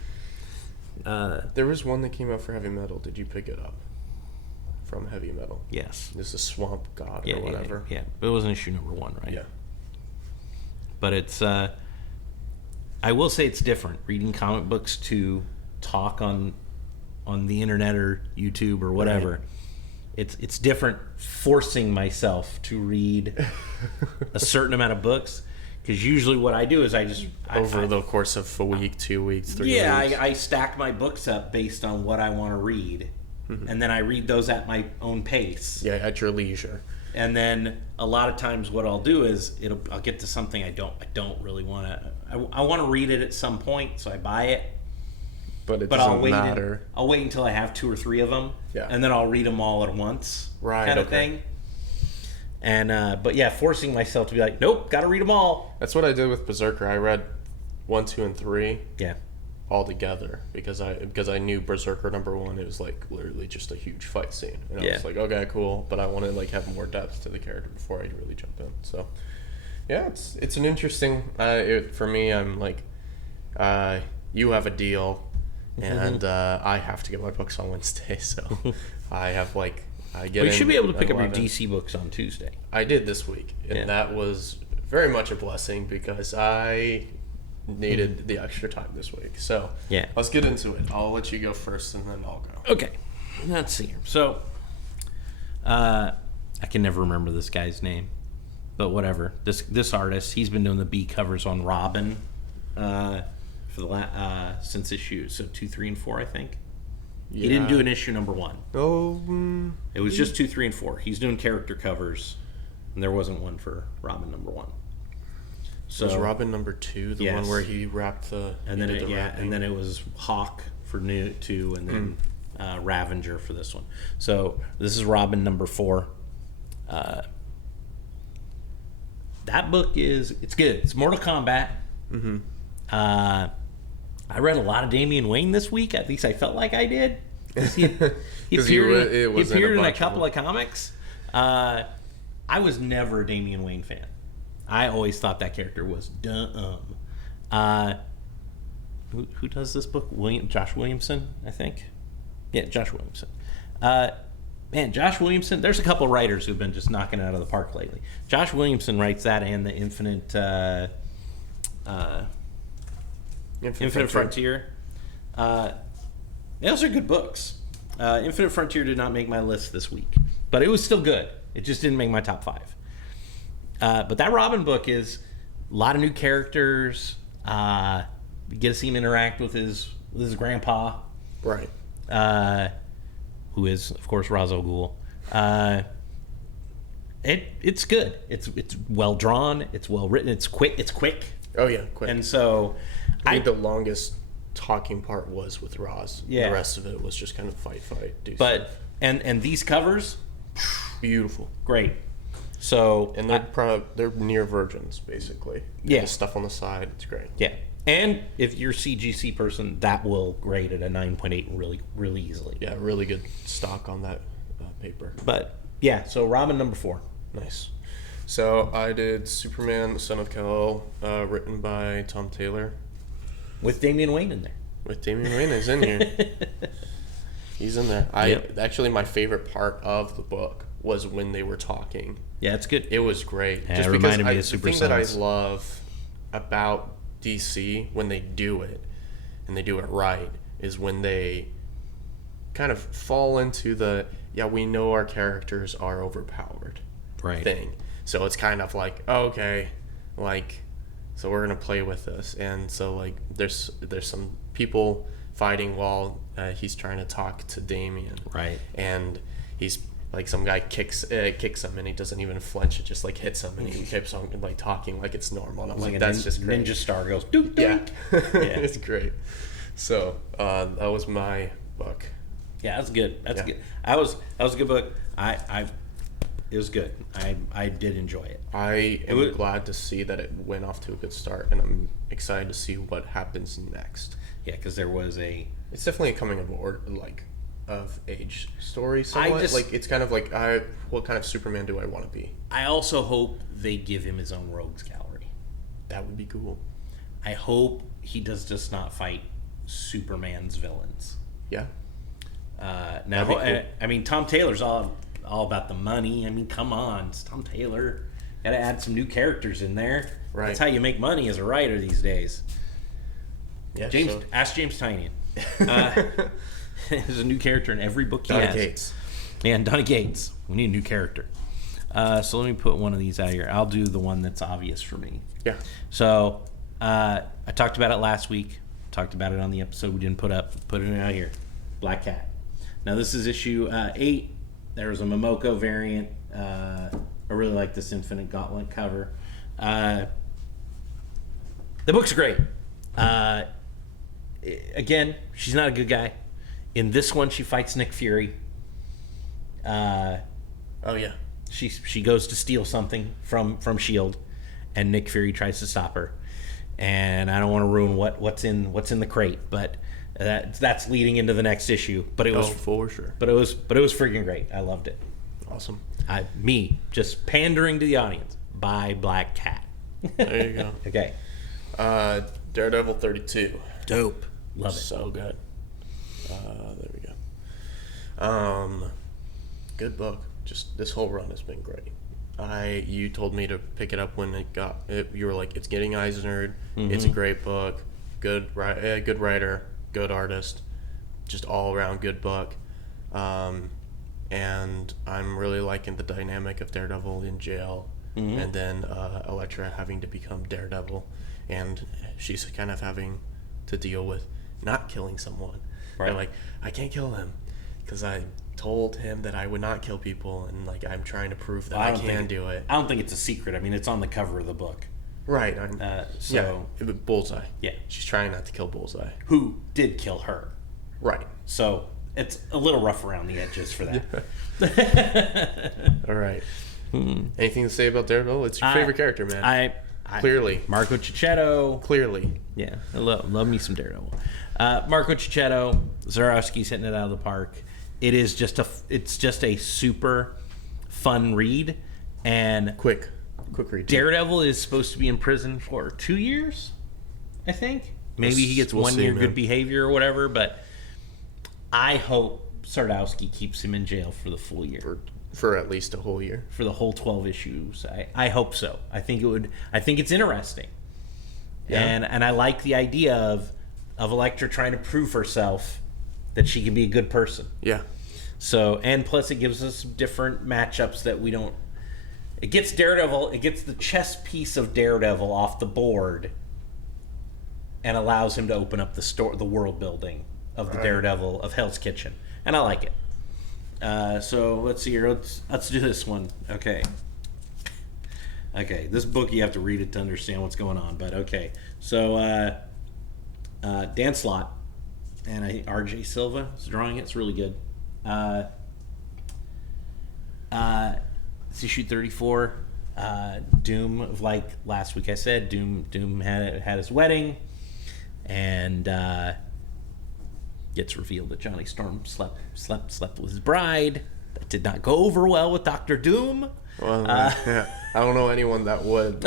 There was one that came out for heavy metal. Did you pick it up from heavy metal? Yes. This is Swamp God Yeah, or whatever. Yeah. But it wasn't issue number 1, right? Yeah. But it's I will say it's different reading comic books to talk on the internet or YouTube or whatever. Right. It's different forcing myself to read a certain amount of books, because usually what I do is Over the course of a week, 2 weeks, 3 weeks. yeah, I stack my books up based on what I want to read, and then I read those at my own pace. Yeah, at your leisure. And then a lot of times what I'll do is I'll get to something I don't really want to. I want to read it at some point, so I buy it. But it But doesn't I'll wait. matter. I'll wait until I have 2 or 3 of them, Yeah. and then I'll read them all at once, Right, kind of okay. thing. And but yeah, forcing myself to be like, nope, got to read them all. That's what I did with Berserker. I read 1, 2, and 3 Yeah, all together because I knew Berserker number 1. It was like literally just a huge fight scene, and I Yeah. was like, okay, cool. But I want to like have more depth to the character before I really jump in. So yeah, it's an interesting. For me, I'm like, you have a deal, and I have to get my books on Wednesday, so I have like. I get well, you should be able to at pick up your 11. DC books on Tuesday. I did this week, and Yeah. that was very much a blessing because I needed the extra time this week. So Yeah. let's get into it. I'll let you go first, and then I'll go. Okay, let's see here. So, I can never remember this guy's name, but whatever. This artist, he's been doing the B covers on Robin for the since issue 2, 3, and 4, I think. He didn't do an issue number 1. Oh, It was just 2, 3, and 4. He's doing character covers, and there wasn't one for Robin number 1. So was Robin number 2 the Yes. one where he wrapped the? and he then did the wrapping? and then it was Hawk for new 2, and then Ravager for this one. So this is Robin number 4. That book it's good. It's Mortal Kombat. Mm-hmm. I read a lot of Damian Wayne this week. At least I felt like I did. He 'Cause you appeared, it was he in a appeared in a bunch of couple them. of comics. I was never a Damian Wayne fan. I always thought that character was dumb. Who does this book? Josh Williamson, I think. Yeah, Josh Williamson. Man, Josh Williamson. There's a couple writers who've been just knocking it out of the park lately. Josh Williamson writes that and the Infinite Frontier. Those are good books. Infinite Frontier did not make my list this week, but it was still good. It just didn't make my top 5. But that Robin book is a lot of new characters. You get to see him interact with his grandpa, Right. who is of course Ra's al Ghul. It's good. It's well drawn. It's well written. It's quick. Oh yeah, quick. And so I think the longest talking part was with Roz. Yeah. The rest of it was just kind of fight, do but stuff. and these covers, Beautiful. great. So And they're near virgins, basically. Yeah. The stuff on the side, it's great. yeah, and if you're a CGC person, that will grade at a 9.8 really really easily. Yeah, really good stock on that paper. But yeah, so Robin number 4. Nice. So I did Superman, Son of Kal-El, written by Tom Taylor. With Damian Wayne in there. With Damian Wayne is in here. He's in there. Yep. Actually, my favorite part of the book was when they were talking. Yeah, it's good. It was great. Yeah, Just it because reminded me of the Super thing that I Sons. love about DC when they do it, and they do it right, is when they kind of fall into the, yeah, we know our characters are overpowered Right. thing. So it's kind of like, oh, okay, like, so we're gonna play with this, and so like there's some people fighting while he's trying to talk to Damien, Right. and he's like, some guy kicks him, and he doesn't even flench. It just like hits him, and he keeps on like talking like it's normal. And I'm like, that's just great. Ninja Star goes, doink, Yeah, doink. it's great. So that was my book. Yeah, that's good. That's Yeah. good. That was a good book. It was good. I did enjoy it. I am was- glad to see that it went off to a good start, and I'm excited to see what happens next. Yeah, because there was a. It's definitely a coming of age story. Somewhat. Like, it's kind of like, what kind of Superman do I want to be? I also hope they give him his own rogues gallery. That would be cool. I hope he does just not fight Superman's villains. Yeah. Now, That'd be cool. I mean, Tom Taylor's all about the money. I mean, come on, it's Tom Taylor. Got to add some new characters in there. Right. That's how you make money as a writer these days. Yeah. Ask James Tynion. There's a new character in every book he Donny has. Cates. And Donny Cates. We need a new character. So let me put one of these out here. I'll do the one that's obvious for me. Yeah. So I talked about it last week. Talked about it on the episode we didn't put up. Put it out here. Black Cat. Now this is issue 8. There was a Momoko variant. I really like this Infinite Gauntlet cover. The book's great. Again, she's not a good guy. In this one, she fights Nick Fury. Oh yeah. She goes to steal something from Shield, and Nick Fury tries to stop her. And I don't want to ruin what's in the crate, but that's leading into the next issue. But it was for sure. but it was freaking great. I loved it. Awesome. Me just pandering to the audience. Buy Black Cat. There you go. Okay. Daredevil 32. Dope. Love it. So good. There we go. Good book. Just this whole run has been great. You told me to pick it up when you were like, it's getting Eisnered. It's a great book. Good writer. Good artist. Just all around good book. And I'm really liking the dynamic of Daredevil in jail, and then Elektra having to become Daredevil, and she's kind of having to deal with not killing someone. Right. They're like, I can't kill him because I told him that I would not kill people, and like I'm trying to prove that I can do it. I don't think it's a secret. I mean, it's on the cover of the book. Right. So yeah, Bullseye. Yeah. She's trying not to kill Bullseye. who did kill her? Right. So it's a little rough around the edges for that. All right. Anything to say about Daredevil? It's your favorite character, man. I Clearly. Marco Cicchetto. Clearly. Yeah, I love me some Daredevil. Marco Cicchetto, Zarowski's hitting it out of the park. It's just a super fun read, and Quick read. Daredevil is supposed to be in prison for 2 years, I think. Maybe he gets We'll 1 see, year man. good behavior or whatever, but I hope Sardowski keeps him in jail for the full year. For at least a whole year. For the whole 12 issues. I hope so. I think it's interesting. Yeah. And I like the idea of Elektra trying to prove herself that she can be a good person. Yeah. So, and plus it gives us different matchups that we don't. It gets the chess piece of Daredevil off the board and allows him to open up the world building of the Daredevil of Hell's Kitchen. And I like it. So let's see here. Let's do this one. Okay. This book you have to read it to understand what's going on. But okay. So Dan Slott and I think R.J. Silva is drawing it. It's really good. It's issue 34. Doom, like last week I said, Doom had his wedding, and gets revealed that Johnny Storm slept with his bride. That did not go over well with Dr. Doom. Well, yeah, I don't know anyone that would.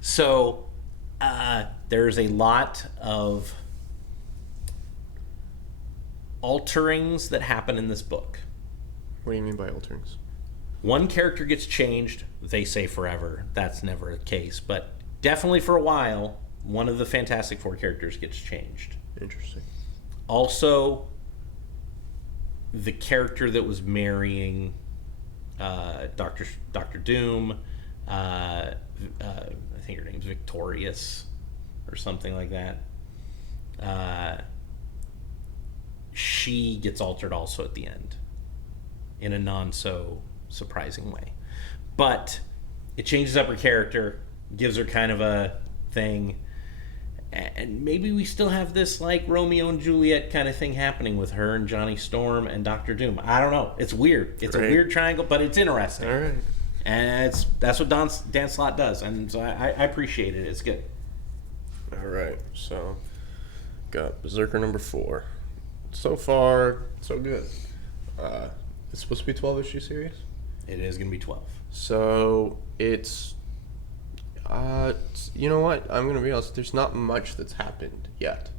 So there's a lot of alterings that happen in this book. What do you mean by alterings? One character gets changed, they say forever. That's never the case. But definitely for a while, one of the Fantastic Four characters gets changed. Interesting. Also, the character that was marrying Doctor Doom, I think her name's Victorious or something like that. She gets altered also at the end in a non-so-surprising way. But it changes up her character, gives her kind of a thing, and maybe we still have this like Romeo and Juliet kind of thing happening with her and Johnny Storm and Doctor Doom. I don't know. It's weird. It's Great. a weird triangle, but it's interesting. All right. And that's what Dan Slott does, and so I appreciate it. It's good. All right. So, got Berserker number 4. So far, so good. It's supposed to be a 12-issue series. It is going to be 12. So it's, you know what? I'm gonna be honest. There's not much that's happened yet.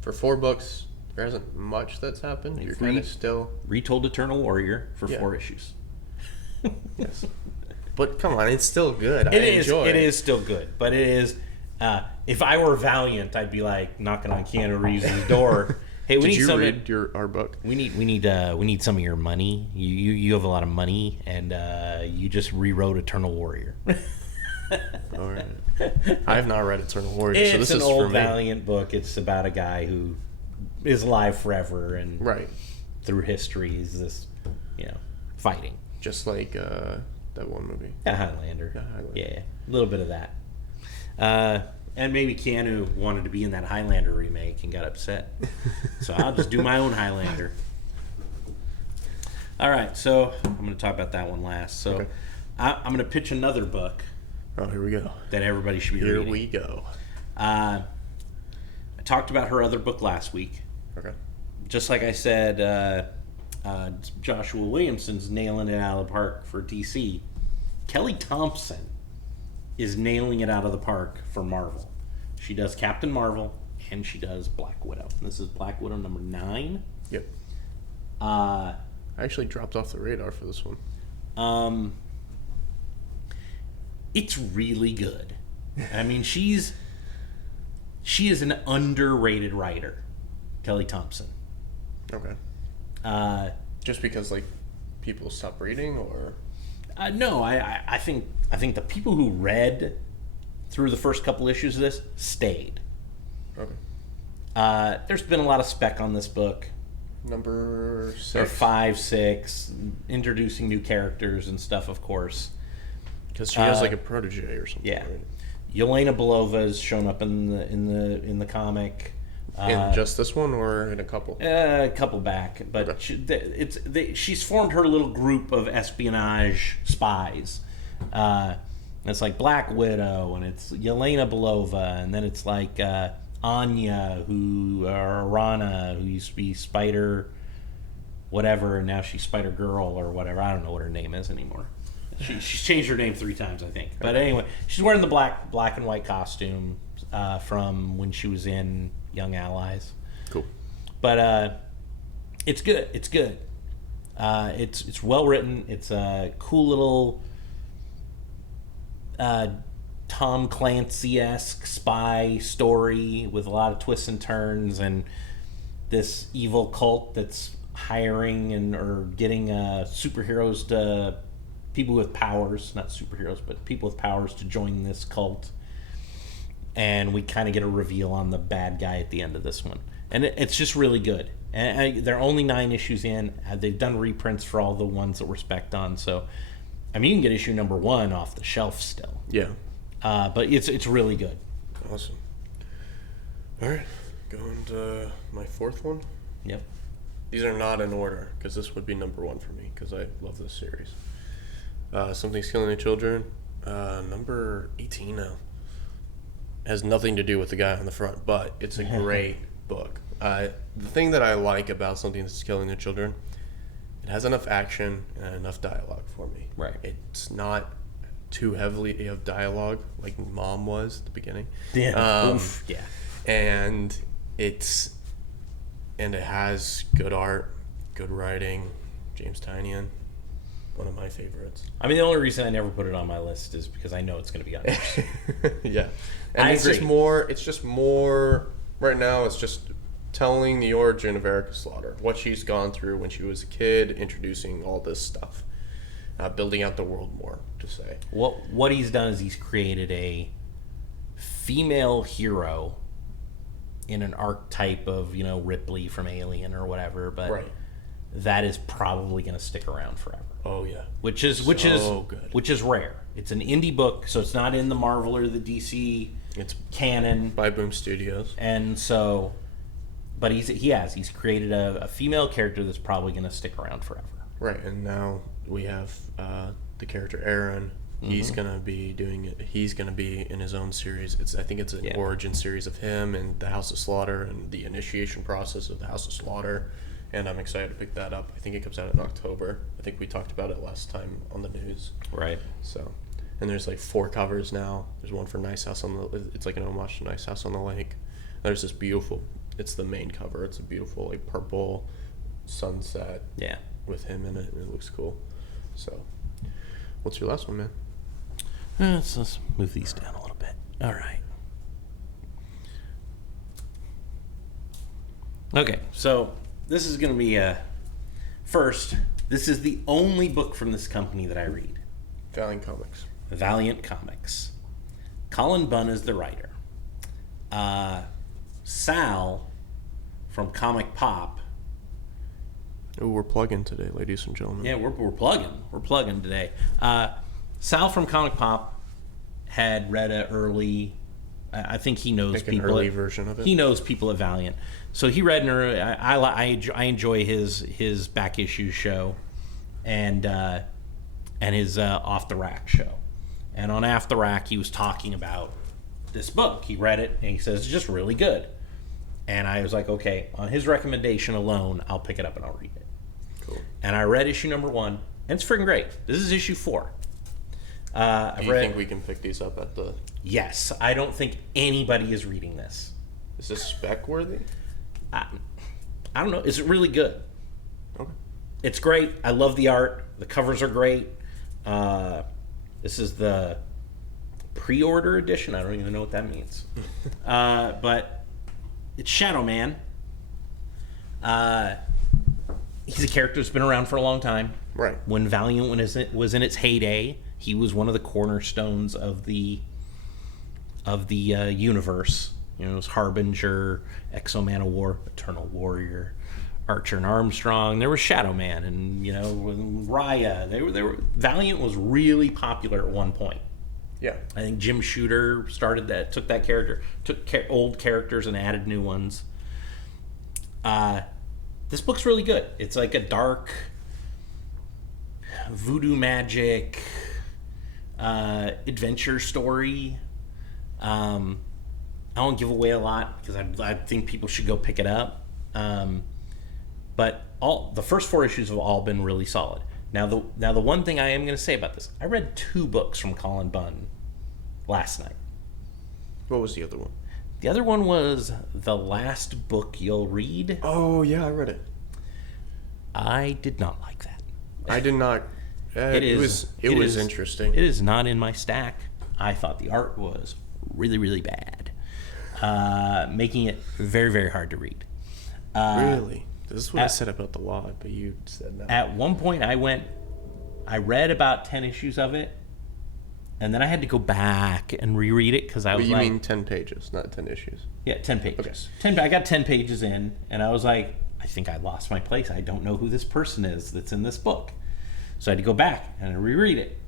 For 4 books, there isn't much that's happened. You're kind of still Retold Eternal Warrior for Yeah. 4 issues. yes. But come on, it's still good. It is still good, but it is. If I were Valiant, I'd be like knocking on Keanu Reeves' door. Hey, we Did need you some. read our book? We need some of your money. You have a lot of money, and you just rewrote Eternal Warrior. All right. I have not read Eternal Warrior, It's so this an is old for me. Valiant book. It's about a guy who is alive forever, and Right. through history is this, fighting. Just like that one movie. Yeah, Highlander. Yeah, Highlander. Yeah, a little bit of that. And maybe Keanu wanted to be in that Highlander remake and got upset. So I'll just do my own Highlander. All right, so I'm going to talk about that one last. So Okay. I'm going to pitch another book Oh, here we go. that everybody should be Here reading. we go. I talked about her other book last week. Okay. Just like I said, Joshua Williamson's nailing it out of the park for DC. Kelly Thompson is nailing it out of the park for Marvel. She does Captain Marvel and she does Black Widow. This is Black Widow number 9. Yep. Uh, I actually dropped off the radar for this one. it's really good. I mean, she is an underrated writer, Kelly Thompson. Okay. Just because like people stop reading, or No, I think the people who read through the first couple issues of this stayed. okay. There's been a lot of spec on this book. Number 6. Or 5, 6, introducing new characters and stuff, of course. Because she has like a protege or something. Yeah, Right? Yelena Belova has shown up in the comic. In just this one, or in a couple? A couple back, but Okay. she's formed her little group of espionage spies. It's like Black Widow, and it's Yelena Belova, and then it's like Anya, or Rana, who used to be Spider, whatever, and now she's Spider Girl or whatever. I don't know what her name is anymore. She's changed her name 3 times, I think. But anyway, she's wearing the black and white costume from when she was in Young Allies. Cool. But it's good. It's good. It's well written. It's a cool little Tom Clancy-esque spy story with a lot of twists and turns, and this evil cult that's hiring or getting superheroes to people with powers, not superheroes, but people with powers to join this cult. And we kind of get a reveal on the bad guy at the end of this one. And it's just really good. And they're only 9 issues in. They've done reprints for all the ones that we're spec'd on. So, I mean, you can get issue number 1 off the shelf still. Yeah. But it's really good. Awesome. All right. Going to my 4th one. Yep. These are not in order, because this would be number 1 for me, because I love this series. Something's Killing the Children. Number 18 now. Has nothing to do with the guy on the front, but it's a great book. The thing that I like about Something That's Killing the Children It has enough action and enough dialogue for me. Right. It's not too heavily of dialogue like Mom was at the beginning. Yeah. Oof. Yeah. And it has good art, good writing. James Tynion, one of my favorites. I mean, the only reason I never put it on my list is because I know it's going to be on yours. Yeah. And I it's agree. just more right now. It's just telling the origin of Erica Slaughter, what she's gone through when she was a kid, introducing all this stuff, building out the world more, to say. What he's done is he's created a female hero in an archetype of, Ripley from Alien or whatever, but Right. that is probably going to stick around forever. Oh yeah. Which is good. which is rare. It's an indie book, so it's not in the Marvel or the DC It's canon, by Boom Studios. and so, but he's created a female character that's probably going to stick around forever. Right, and now we have the character Aaron. He's gonna be doing it. He's gonna be in his own series. I think it's an origin series of him and the House of Slaughter and the initiation process of the House of Slaughter. And I'm excited to pick that up. I think it comes out in October. I think we talked about it last time on the news. Right. So, and there's like 4 covers now. There's one for Nice House on the. It's like an homage to Nice House on the Lake. There's this beautiful. It's the main cover. It's a beautiful like purple sunset Yeah. with him in it, and it looks cool. So, what's your last one, man? Let's move these down a little bit. All right. Okay, so this is going to be first. This is the only book from this company that I read. Valiant Comics. Valiant Comics. Colin Bunn is the writer. Sal from Comic Pop. Ooh, we're plugging today, ladies and gentlemen. Yeah, we're plugging. We're plugging today. Sal from Comic Pop had read an early. I think he knows Like an people. early version of it? He knows people at Valiant, so he read an early. I enjoy his back issue show, and his Off the Rack show, and on Off the Rack he was talking about this book. He read it and he says it's just really good, and I was like, okay, on his recommendation alone, I'll pick it up and I'll read it. Cool. And I read issue number 1, and it's freaking great. This is issue 4. Do you think we can pick these up at the... Yes, I don't think anybody is reading this. Is this spec worthy? I don't know. Is it really good? Okay. It's great. I love the art. The covers are great. This is the pre-order edition. I don't even know what that means. But it's Shadow Man. He's a character that's been around for a long time. Right. When Valiant was in its heyday, he was one of the cornerstones of the universe. It was Harbinger, Exo-Man of War, Eternal Warrior, Archer and Armstrong. There was Shadow Man, and Raya. They were Valiant was really popular at one point. Yeah. I think Jim Shooter started that, took that character, took old characters and added new ones. This book's really good. It's like a dark voodoo magic adventure story. I won't give away a lot because I think people should go pick it up. But the first 4 issues have all been really solid. Now the one thing I am going to say about this, I read 2 books from Colin Bunn last night. What was the other one? The other one was The Last Book You'll Read. Oh, yeah, I read it. I did not like that. I did not. It was interesting. It is not in my stack. I thought the art was really, really bad, making it very, very hard to read. Really? This is what I said about the law, but you said that. At one point, I read about 10 issues of it, and then I had to go back and reread it because I was You mean 10 pages, not 10 issues. Yeah, 10 pages. 10. I got 10 pages in, and I was like, I think I lost my place. I don't know who this person is that's in this book. So I had to go back and reread it.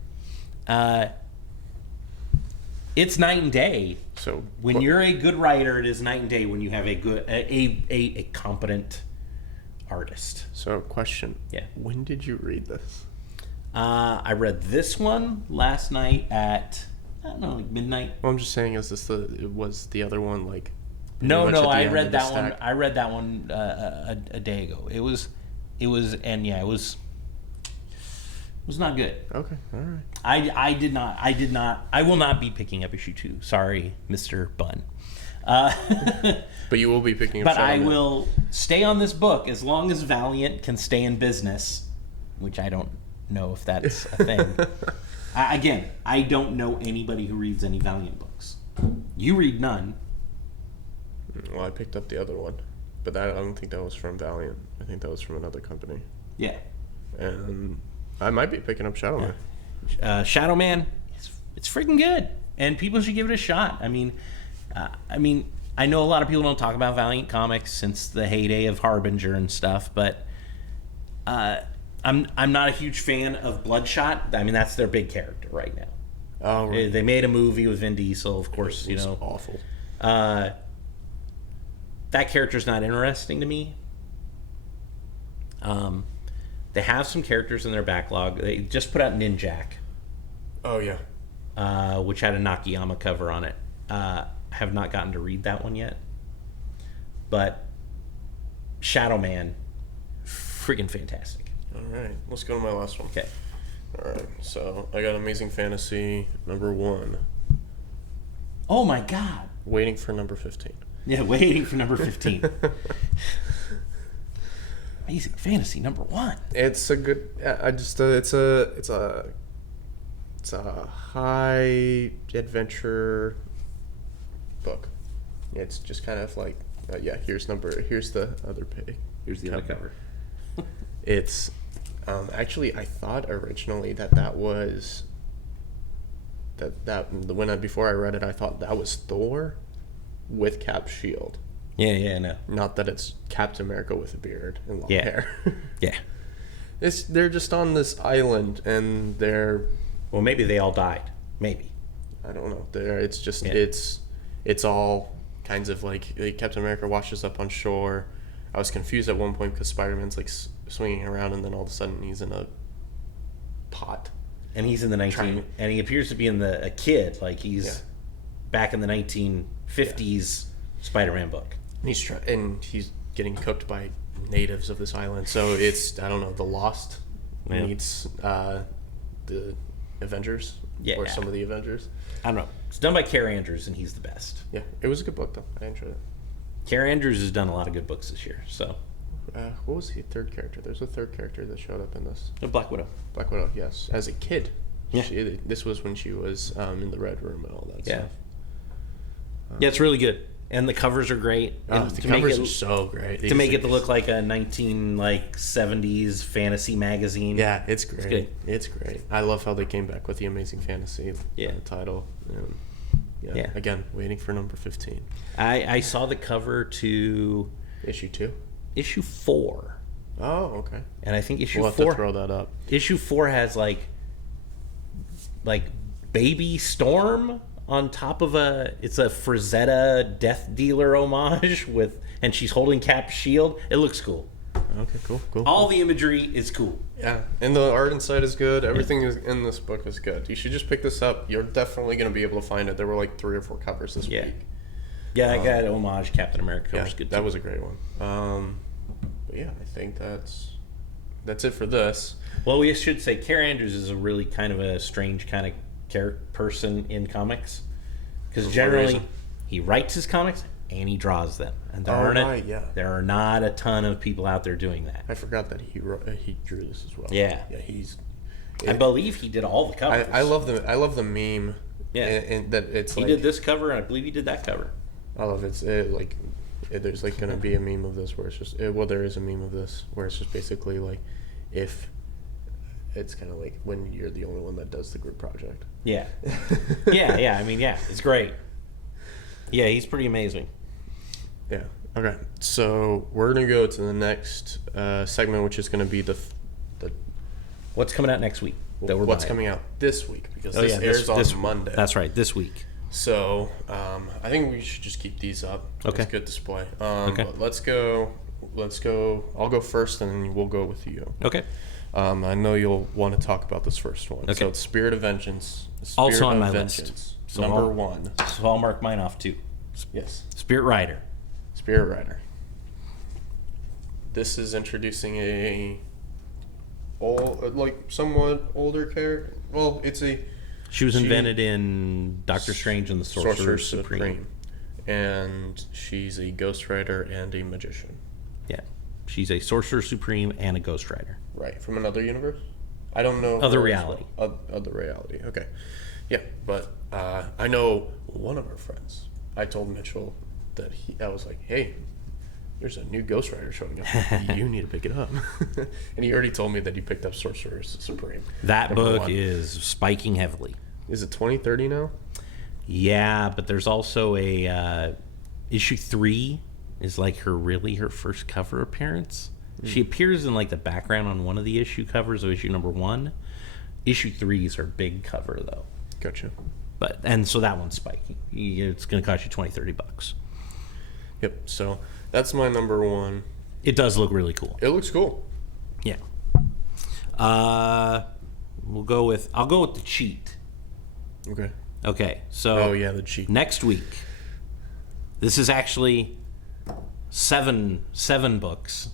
It's night and day. So when you're a good writer, it is night and day when you have a competent artist. So question. Yeah. When did you read this? I read this one last night at, I don't know, like midnight. Well, I'm just saying, was the other one like? No, pretty much at the I end read of the that one. stack? I read that one a day ago. It was, was not good. Okay, all right. I will not be picking up issue 2. Sorry, Mr. Bunn. But you will be picking up But Shadow I Man. will stay on this book as long as Valiant can stay in business, which I don't know if that's a thing. Again, I don't know anybody who reads any Valiant books. You read none. Well, I picked up the other one, but I don't think that was from Valiant. I think that was from another company. Yeah. And I might be picking up Shadow Man. Shadow Man, it's freaking good, and people should give it a shot. I mean, I know a lot of people don't talk about Valiant Comics since the heyday of Harbinger and stuff, but I'm not a huge fan of Bloodshot. I mean, that's their big character right now. Oh, right. They made a movie with Vin Diesel, of course. It was awful. That character's not interesting to me. They have some characters in their backlog. They just put out Ninjak, Oh, yeah. which had a Nakayama cover on it. Have not gotten to read that one yet. But Shadow Man, freaking fantastic. All right. Let's go to my last one. Okay. All right. So I got Amazing Fantasy #1. Oh my God. Waiting for number 15. Yeah, waiting for number 15. Amazing Fantasy #1. It's a good. I just. It's a high adventure book. It's just kind of like, Here's the other page. Here's the other cover. It's actually, I thought originally that was before I read it, I thought that was Thor with Cap's shield. Yeah, no. Not that it's Captain America with a beard and long Yeah. hair. Yeah. They're just on this island and they're, Well, maybe they all died. Maybe. I don't know. It's just Yeah. it's all kinds of like Captain America washes up on shore. I was confused at one point because Spider-Man's like swinging around and then all of a sudden he's in a pot. And he's in the and he appears to be a kid, like he's Yeah. back in the 1950s Spider-Man book. And he's getting cooked by natives of this island. So it's, I don't know, the Lost Yeah. meets the Avengers. Yeah. Or some of the Avengers. I don't know. It's done by Care Andrews, and he's the best. Yeah, it was a good book though. I enjoyed it. Care Andrews has done a lot of good books this year. So, What was the third character? There's a third character that showed up in this. Black Widow. Black Widow, yes. As a kid. Yeah. This was when she was in the Red Room and all that Yeah. stuff. Yeah, it's really good, and the covers are great. Oh, And the to make covers it- are so great. to make it look like a 70s fantasy magazine. Yeah, it's great. good. It's great. I love how they came back with the Amazing Fantasy title. And, Yeah. Again, waiting for number 15. I saw the cover to Issue 2? issue 4, Oh, okay. and I think issue We'll have 4 to throw that up. issue 4 has like Baby Storm on top of it's a Frazetta Death Dealer homage and she's holding Cap's shield. It looks cool. Okay, cool. All the imagery is cool. Yeah, and the art inside is good. Everything is in this book is good. You should just pick this up. You're definitely going to be able to find it. There were like 3 or 4 covers this Yeah. week. Yeah, I got homage Captain America. Yeah, Was good that too. was a great one. But yeah, I think that's it for this. Well, we should say Care Andrews is a really kind of a strange kind of person in comics, because For what generally reason? he writes his comics and he draws them, and there there are not a ton of people out there doing that. I forgot that he drew this as well. Yeah. Yeah, I believe he did all the covers. I love the meme. Yeah. and that it's He like, did this cover, and I believe he did that cover. I love it. There's like gonna be a meme of this where it's just there is a meme of this where it's just basically like, if it's kind of like when you're the only one that does the group project. Yeah, yeah. I mean, yeah, it's great. Yeah, he's pretty amazing. Yeah. Okay. So we're gonna go to the next segment, which is gonna be the What's coming out next week? That we're what's buying? coming out this week, because Oh, this yeah, airs this on Monday. That's right, this week. So I think we should just keep these up. Okay. It's good display. Okay. But let's go. I'll go first, and then we'll go with you. Okay. I know you'll want to talk about this first one. Okay. So it's Spirit of Vengeance. Also Spirit on of my Vengeance, list. So number I'll- 1. So I'll mark mine off too. Yes. Spirit Rider. Spirit Rider. This is introducing old, like somewhat older character. Well, it's a She was She- invented in Doctor Strange and the Sorcerer Supreme. And she's a ghostwriter and a magician. Yeah. She's a Sorcerer Supreme and a Ghost Rider. Right, from another universe? I don't know. Other her as reality. well. Other reality, okay. Yeah, but I know one of our friends. I told Mitchell that I was like, hey, there's a new Ghost Rider showing up. You need to pick it up. And he already told me that he picked up Sorcerer Supreme. That Number book one. is spiking heavily. Is it 2030 now? Yeah, but there's also a issue 3 is like her first cover appearance. She appears in like the background on one of the issue covers of issue number 1. Issue 3 is her big cover though. Gotcha. And so that one's spiking. It's going to cost you $20-$30. Yep, so that's my number one. It does look really cool. It looks cool. Yeah. I'll go with the cheat. Okay. Okay, so Oh, yeah, the cheat. next week, this is actually seven books,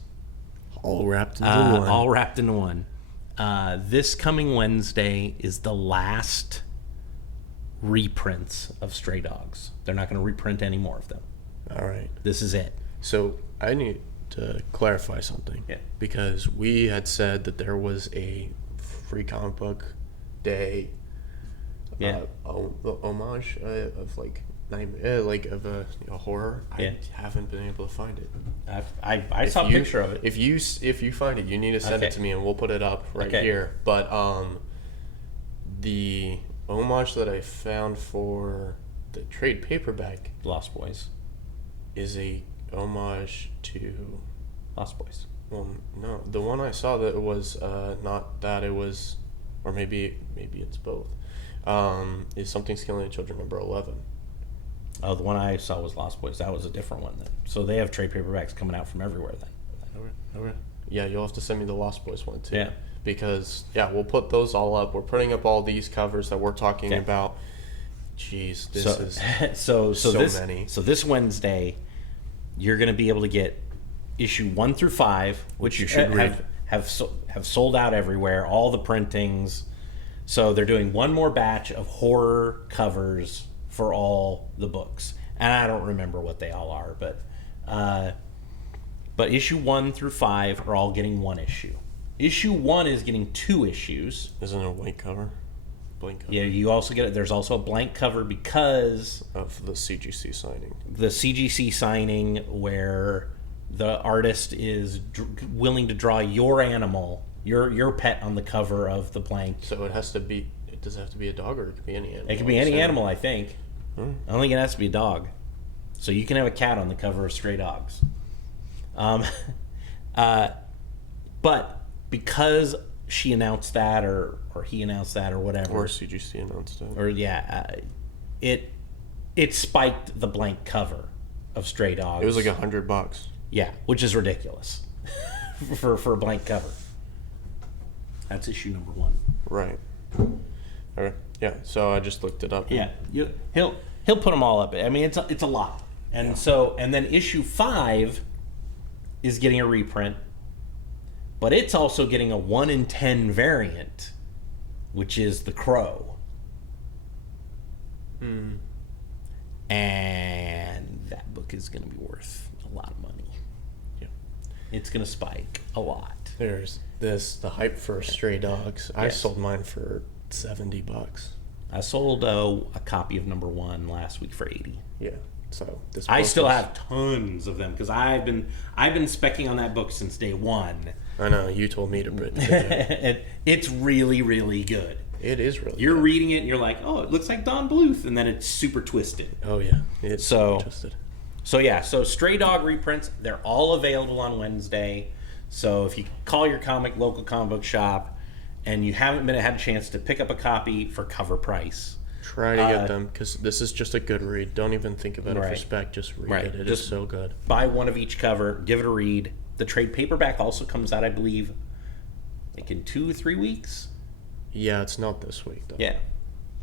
All wrapped into one. all wrapped into one. This coming Wednesday is the last reprints of Stray Dogs. They're not going to reprint any more of them. All right. This is it. So I need to clarify something. Yeah. Because we had said that there was a free comic book day. Yeah. Homage of like of a horror. Yeah. I haven't been able to find it. I saw a picture of it. If you find it, you need to send it Okay. to me, and we'll put it up right Okay. here. But the homage that I found for the trade paperback Lost Boys. is a homage to. Lost Boys. Well, no, the one I saw that was not that, it was, or maybe it's both. Is Something's Killing the Children number 11. Oh, the one I saw was Lost Boys. That was a different one then. So they have trade paperbacks coming out from everywhere then. Okay. Yeah, you'll have to send me the Lost Boys one too. Yeah. Because we'll put those all up. We're putting up all these covers that we're talking Okay. about. Jeez, this So, is so many. So this Wednesday, you're going to be able to get issue 1 through 5, which you should read. have sold out everywhere. All the printings. So they're doing one more batch of horror covers for all the books, and I don't remember what they all are, but issue 1 through 5 are all getting one issue. Issue 1 is getting 2 issues. Isn't it a white cover? Blank cover. Yeah, you also get it. There's also a blank cover because Of the CGC signing. the CGC signing where the artist is willing to draw your animal, your pet on the cover of the blank. So it has to be. Does it have to be a dog, or it could be any animal? It could be any animal, I think. Hmm. I don't think it has to be a dog. So you can have a cat on the cover of Stray Dogs. But because she announced that, or he announced that, or whatever, Or CGC announced it. or it spiked the blank cover of Stray Dogs. It was like $100. Yeah, which is ridiculous for a blank cover. That's issue number 1. Right. Okay. Yeah. So I just looked it up. Yeah, he'll put them all up. I mean, it's a lot, and then issue 5 is getting a reprint, but it's also getting a 1 in 10 variant, which is The Crow. And that book is going to be worth a lot of money. Yeah. It's going to spike a lot. There's the hype for Stray Dogs. I Yes. sold mine for $70. I sold a copy of number 1 last week for $80. Yeah. So this. I book still is- have tons of them because I've been specking on that book since day 1. I know you told me to print it. And it's really, really good. It is really. You're good. reading it and you're like, oh, it looks like Don Bluth, and then it's super twisted. Oh yeah. It's So- twisted. So Stray Dog reprints, they're all available on Wednesday. So if you call your local comic book shop and you haven't had a chance to pick up a copy for cover price, Try to get them, because this is just a good read. Don't even think about it Right. for spec. Just read Right. it. It is Just- so good. buy one of each cover, give it a read. The trade paperback also comes out, I believe, like in 2 or 3 weeks. Yeah, it's not this week though. Yeah.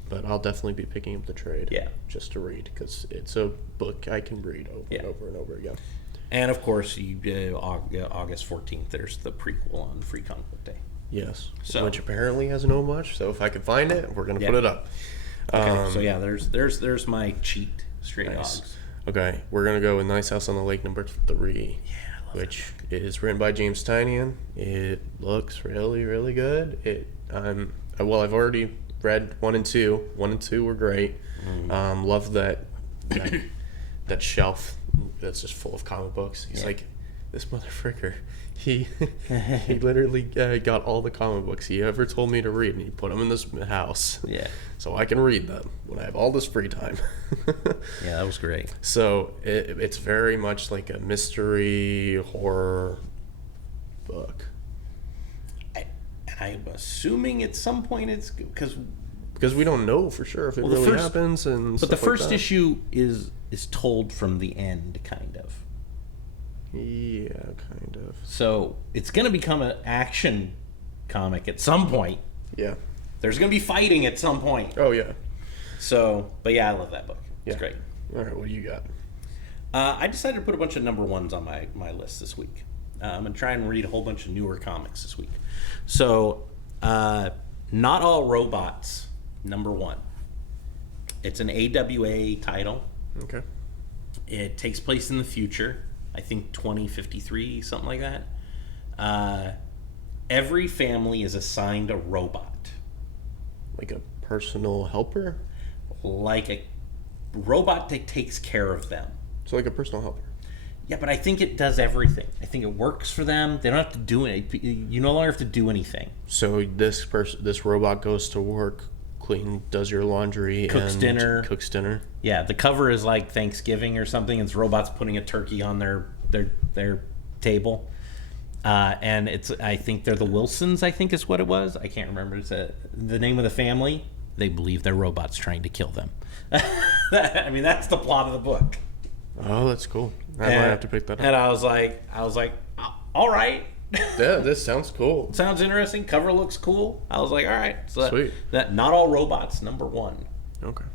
But I'll definitely be picking up the trade. Yeah. Just to read, because it's a book I can read over Yeah. and over and over again. And of course, August 14th, there's the prequel on Free Comic Book Day. Yes. So- Which apparently has no much. So if I can find it, we're gonna Yeah. put it up. Okay, so yeah, there's my cheat Stray Nice. Dogs. Okay, we're gonna go with Nice House on the Lake number 3, Yeah, I love which is written by James Tynion. It looks really, really good. I've already read 1 and 2. 1 and 2 were great. Love that shelf that's just full of comic books. He's Yeah. like, this motherfucker. He literally got all the comic books he ever told me to read, and he put them in this house. Yeah, So I can read them when I have all this free time. yeah, that was great. So it's very much like a mystery horror book. And I'm assuming at some point it's because, Because we don't know for sure if it Well, the really first- happens. And but the stuff like first that. issue is told from the end, kind of. Yeah, kind of. So it's going to become an action comic at some point. Yeah. There's going to be fighting at some point. Oh, yeah. So, but yeah, I love that book. It's Yeah. great. All right, what do you got? I decided to put a bunch of number ones on my list this week. I'm going to try and read a whole bunch of newer comics this week. So, Not All Robots, number 1. It's an AWA title. Okay. It takes place in the future. I think 2053, something like that. Every family is assigned a robot. Like a personal helper? Like a robot that takes care of them. So like a personal helper. Yeah, but I think it does everything. I think it works for them. They don't have to do it. You no longer have to do anything. So this robot goes to work, does your laundry, Cooks dinner. Cooks dinner. Yeah, the cover is like Thanksgiving or something. It's robots putting a turkey on their table. And I think they're the Wilsons, I think is what it was. I can't remember. It's the name of the family. They believe they're robots trying to kill them. I mean, that's the plot of the book. Oh, that's cool. I might have to pick that up. And I was like, all right. Yeah, this sounds cool. Sounds interesting. Cover looks cool. I was like, all right. So Sweet. That Not All Robots, number 1. Okay.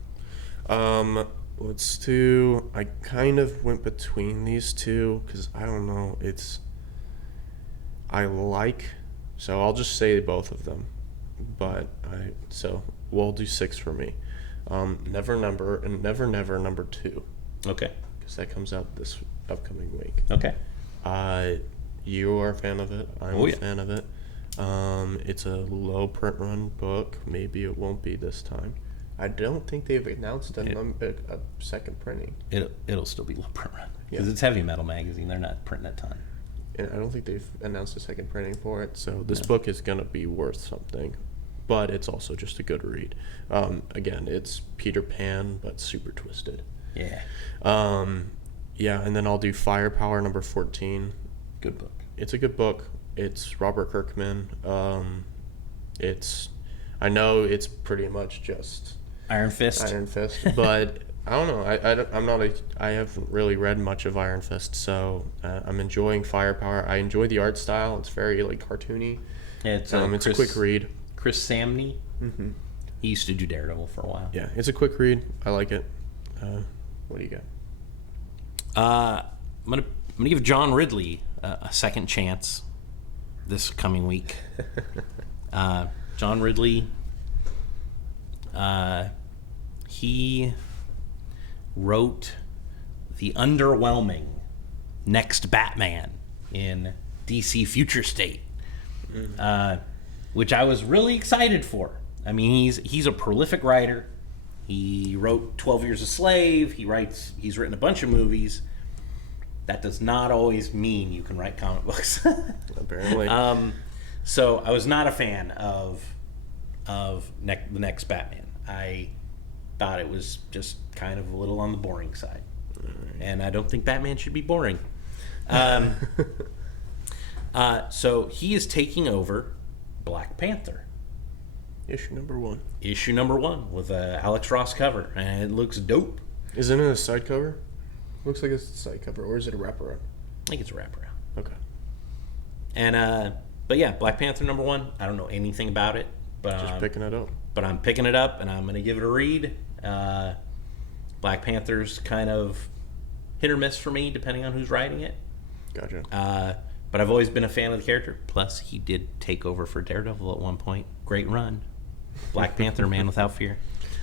Let's do. I kind of went between these two because I don't know. So I'll just say both of them. So we'll do 6 for me. Never Never number 2 Okay. because that comes out this upcoming week. Okay. You are a fan of it. I'm Oh, a yeah. fan of it. It's a low print run book. Maybe it won't be this time. I don't think they've announced a second printing. It'll still be low print run because Yeah. it's Heavy Metal magazine. They're not printing a ton. And I don't think they've announced a second printing for it. So this book is going to be worth something. But it's also just a good read. Again, it's Peter Pan, but super twisted. Yeah. Yeah, and then I'll do Firepower number 14. Good book. It's a good book. It's Robert Kirkman. I know it's pretty much just Iron Fist. Iron Fist, but I don't know. I haven't really read much of Iron Fist, so I'm enjoying Firepower. I enjoy the art style. It's very like cartoony. Yeah, it's It's a quick read. Chris Samney. Mm-hmm. He used to do Daredevil for a while. Yeah, it's a quick read. I like it. What do you got? I'm gonna give John Ridley a second chance this coming week. John Ridley. He wrote the underwhelming Next Batman in DC Future State, which I was really excited for. I mean, he's a prolific writer. He wrote 12 Years a Slave. He's written a bunch of movies. That does not always mean you can write comic books. Apparently. So I was not a fan of the next Batman. I thought it was just kind of a little on the boring side. And I don't think Batman should be boring. So he is taking over Black Panther. Issue number 1. Issue number 1 with a Alex Ross cover. And it looks dope. Isn't it a side cover? Looks like it's a side cover, or is it a wraparound? I think it's a wraparound. Okay. And but yeah, Black Panther number 1. I don't know anything about it, but Just picking it up. But I'm picking it up and I'm going to give it a read. Black Panther's kind of hit or miss for me, depending on who's writing it. Gotcha. But I've always been a fan of the character. Plus, he did take over for Daredevil at one point. Great run. Black Panther, Man Without Fear.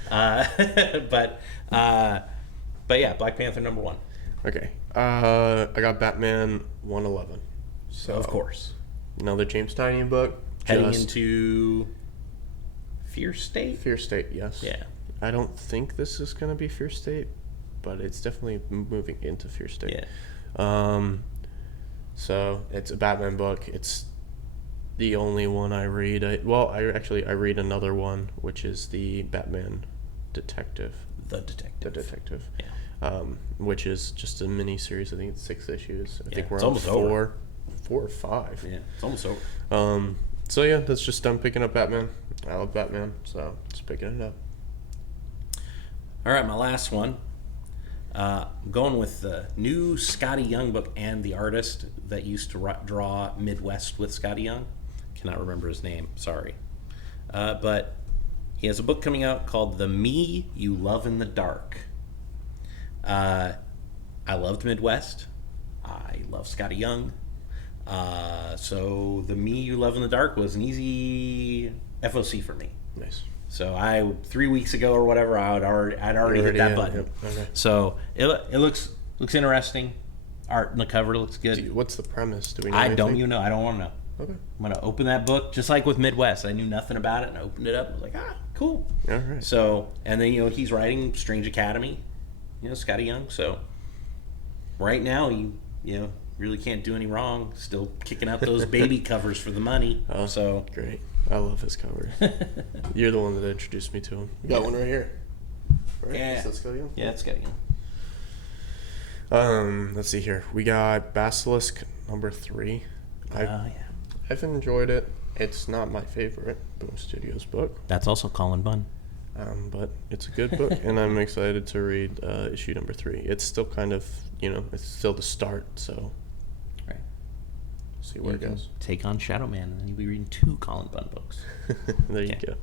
But yeah, Black Panther #1. Okay. I got Batman 111. So Of course. another James Tynion book. Heading Just into Fear State? Fear State, yes. Yeah. I don't think this is going to be Fear State, but it's definitely moving into Fear State. Yeah. So it's a Batman book. It's the only one I read. I read another one, which is the Batman Detective. The Detective. The Detective. Yeah. Which is just a mini series. I think it's 6 issues. I think we're it's on almost 4 or 5. Yeah, it's almost over. So yeah, that's just I'm picking up Batman. I love Batman, so just picking it up. All right, my last one. I'm going with the new Scotty Young book and the artist that used to draw Midwest with Scotty Young. Cannot remember his name, sorry. But he has a book coming out called The Me You Love in the Dark. I loved Midwest. I love Scotty Young. So The Me You Love in the Dark was an easy FOC for me. Nice. So 3 weeks ago or whatever, I'd already hit that button. Yep. Okay. So it looks interesting. Art in the cover looks good. What's the premise? Do we know I anything? don't even know. I don't want to know. Okay. I'm gonna open that book just like with Midwest. I knew nothing about it and I opened it up. I was like, cool. All right. So and then he's writing Strange Academy. Scotty Young. So right now he really can't do any wrong. Still kicking out those baby covers for the money. Oh, so great. I love his cover. You're the one that introduced me to him. You got one right here. Right? Yeah. So let's go again. Yeah, it's Scotty Young. Let's see here. We got Basilisk #3. Yeah. I've enjoyed it. It's not my favorite Boom Studios book, That's also Colin Bunn. but it's a good book, and I'm excited to read issue #3. It's still kind of, it's still the start, so Right. see where it You can goes. take on Shadow Man, and then you'll be reading 2 Colin Bunn books. There you Okay. go.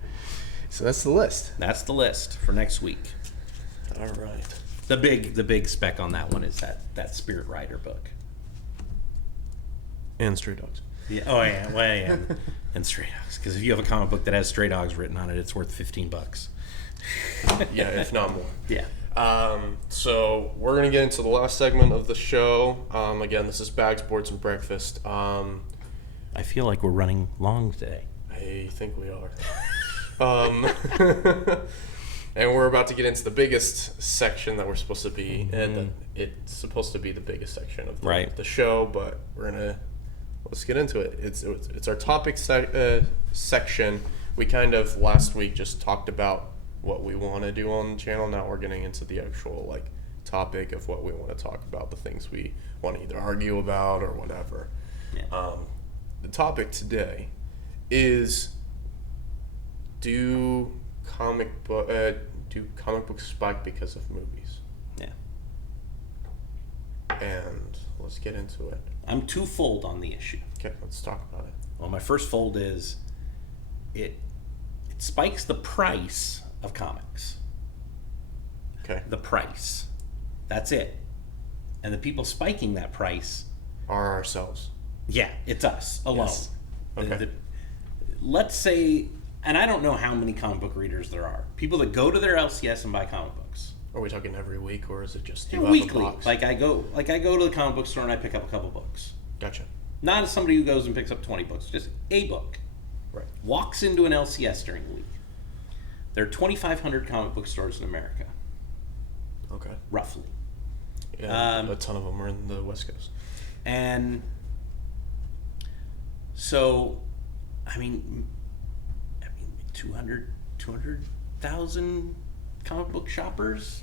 So that's the list. That's the list for next week. All right. The big spec on that one is that Spirit Rider book. And Stray Dogs. Yeah. Oh yeah. Well, yeah. And Stray Dogs, because if you have a comic book that has Stray Dogs written on it, it's worth $15. Yeah, if not more. Yeah. So we're gonna get into the last segment of the show. Again, this is Bags, Boards, and Breakfast. I feel like we're running long today. I think we are. And we're about to get into the biggest section that we're supposed to be, and it's supposed to be the biggest section of the show. But let's get into it. It's our topic section. We kind of last week just talked about what we want to do on the channel. Now we're getting into the actual topic of what we want to talk about, the things we want to either argue about or whatever. Yeah. The topic today is do comic books spike because of movies? Yeah. And let's get into it. I'm twofold on the issue. Okay, let's talk about it. Well, my first fold is it spikes the price of comics. Okay. The price. That's it. And the people spiking that price, Are ourselves. yeah, it's us alone. Yes. Okay. Let's say, and I don't know how many comic book readers there are. People that go to their LCS and buy comic books. Are we talking every week, or is it just Weekly. A box? Like I go to the comic book store and I pick up a couple books. Gotcha. Not as somebody who goes and picks up 20 books, just a book. Right. Walks into an LCS during the week. There are 2,500 comic book stores in America, Okay. roughly. Yeah, a ton of them are in the West Coast. And so, I mean 200,000 comic book shoppers.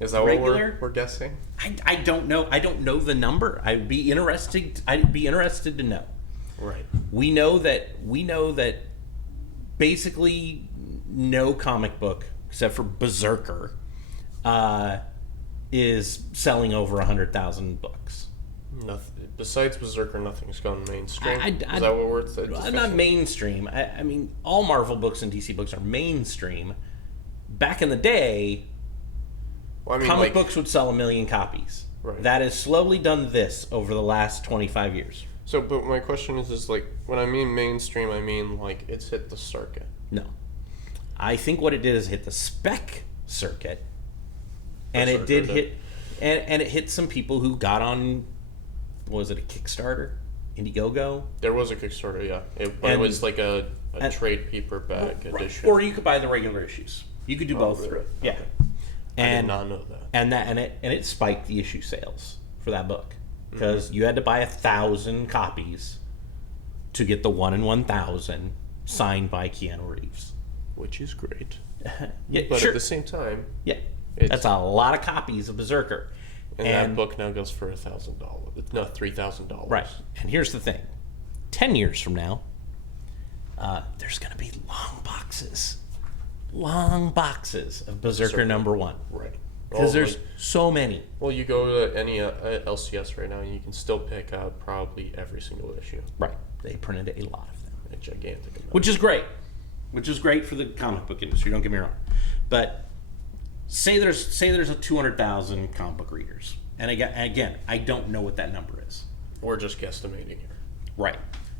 Is that regular? what we're guessing? I don't know. I don't know the number. I'd be interested to know. Right. We know that basically no comic book except for Berserker is selling over 100,000 books. Nothing besides Berserker. Nothing's gone mainstream. Is that what we're discussing? Not mainstream. I mean, all Marvel books and DC books are mainstream. Back in the day, comic books would sell 1 million copies. Right. That has slowly done this over the last 25 years. So, but my question is like, when I mean mainstream, I mean like it's hit the circuit. No. I think what it did is hit the spec circuit, and it did hit, and it hit some people who got on, what was it, a Kickstarter? Indiegogo? There was a Kickstarter, yeah. It was like a trade paperback edition. Or you could buy the regular issues. You could do both really? through it. Yeah. Okay. And, I did not know that. And it spiked the issue sales for that book because you had to buy 1,000 copies to get the 1 in 1,000 signed by Keanu Reeves. Which is great. Yeah, But sure. at the same time, Yeah, that's a lot of copies of Berserker. and that book now goes for $1,000. No, $3,000. Right. And here's the thing: 10 years from now, there's going to be long boxes of Berserker #1. Right. Because Oh, there's like- so many. Well, you go to any LCS right now, and you can still pick out probably every single issue. Right. They printed a lot of them, A gigantic amount. which is great. Which is great for the comic book industry. Don't get me wrong, but say there's a 200,000 comic book readers, and again, I don't know what that number is. We're just guesstimating here. Right.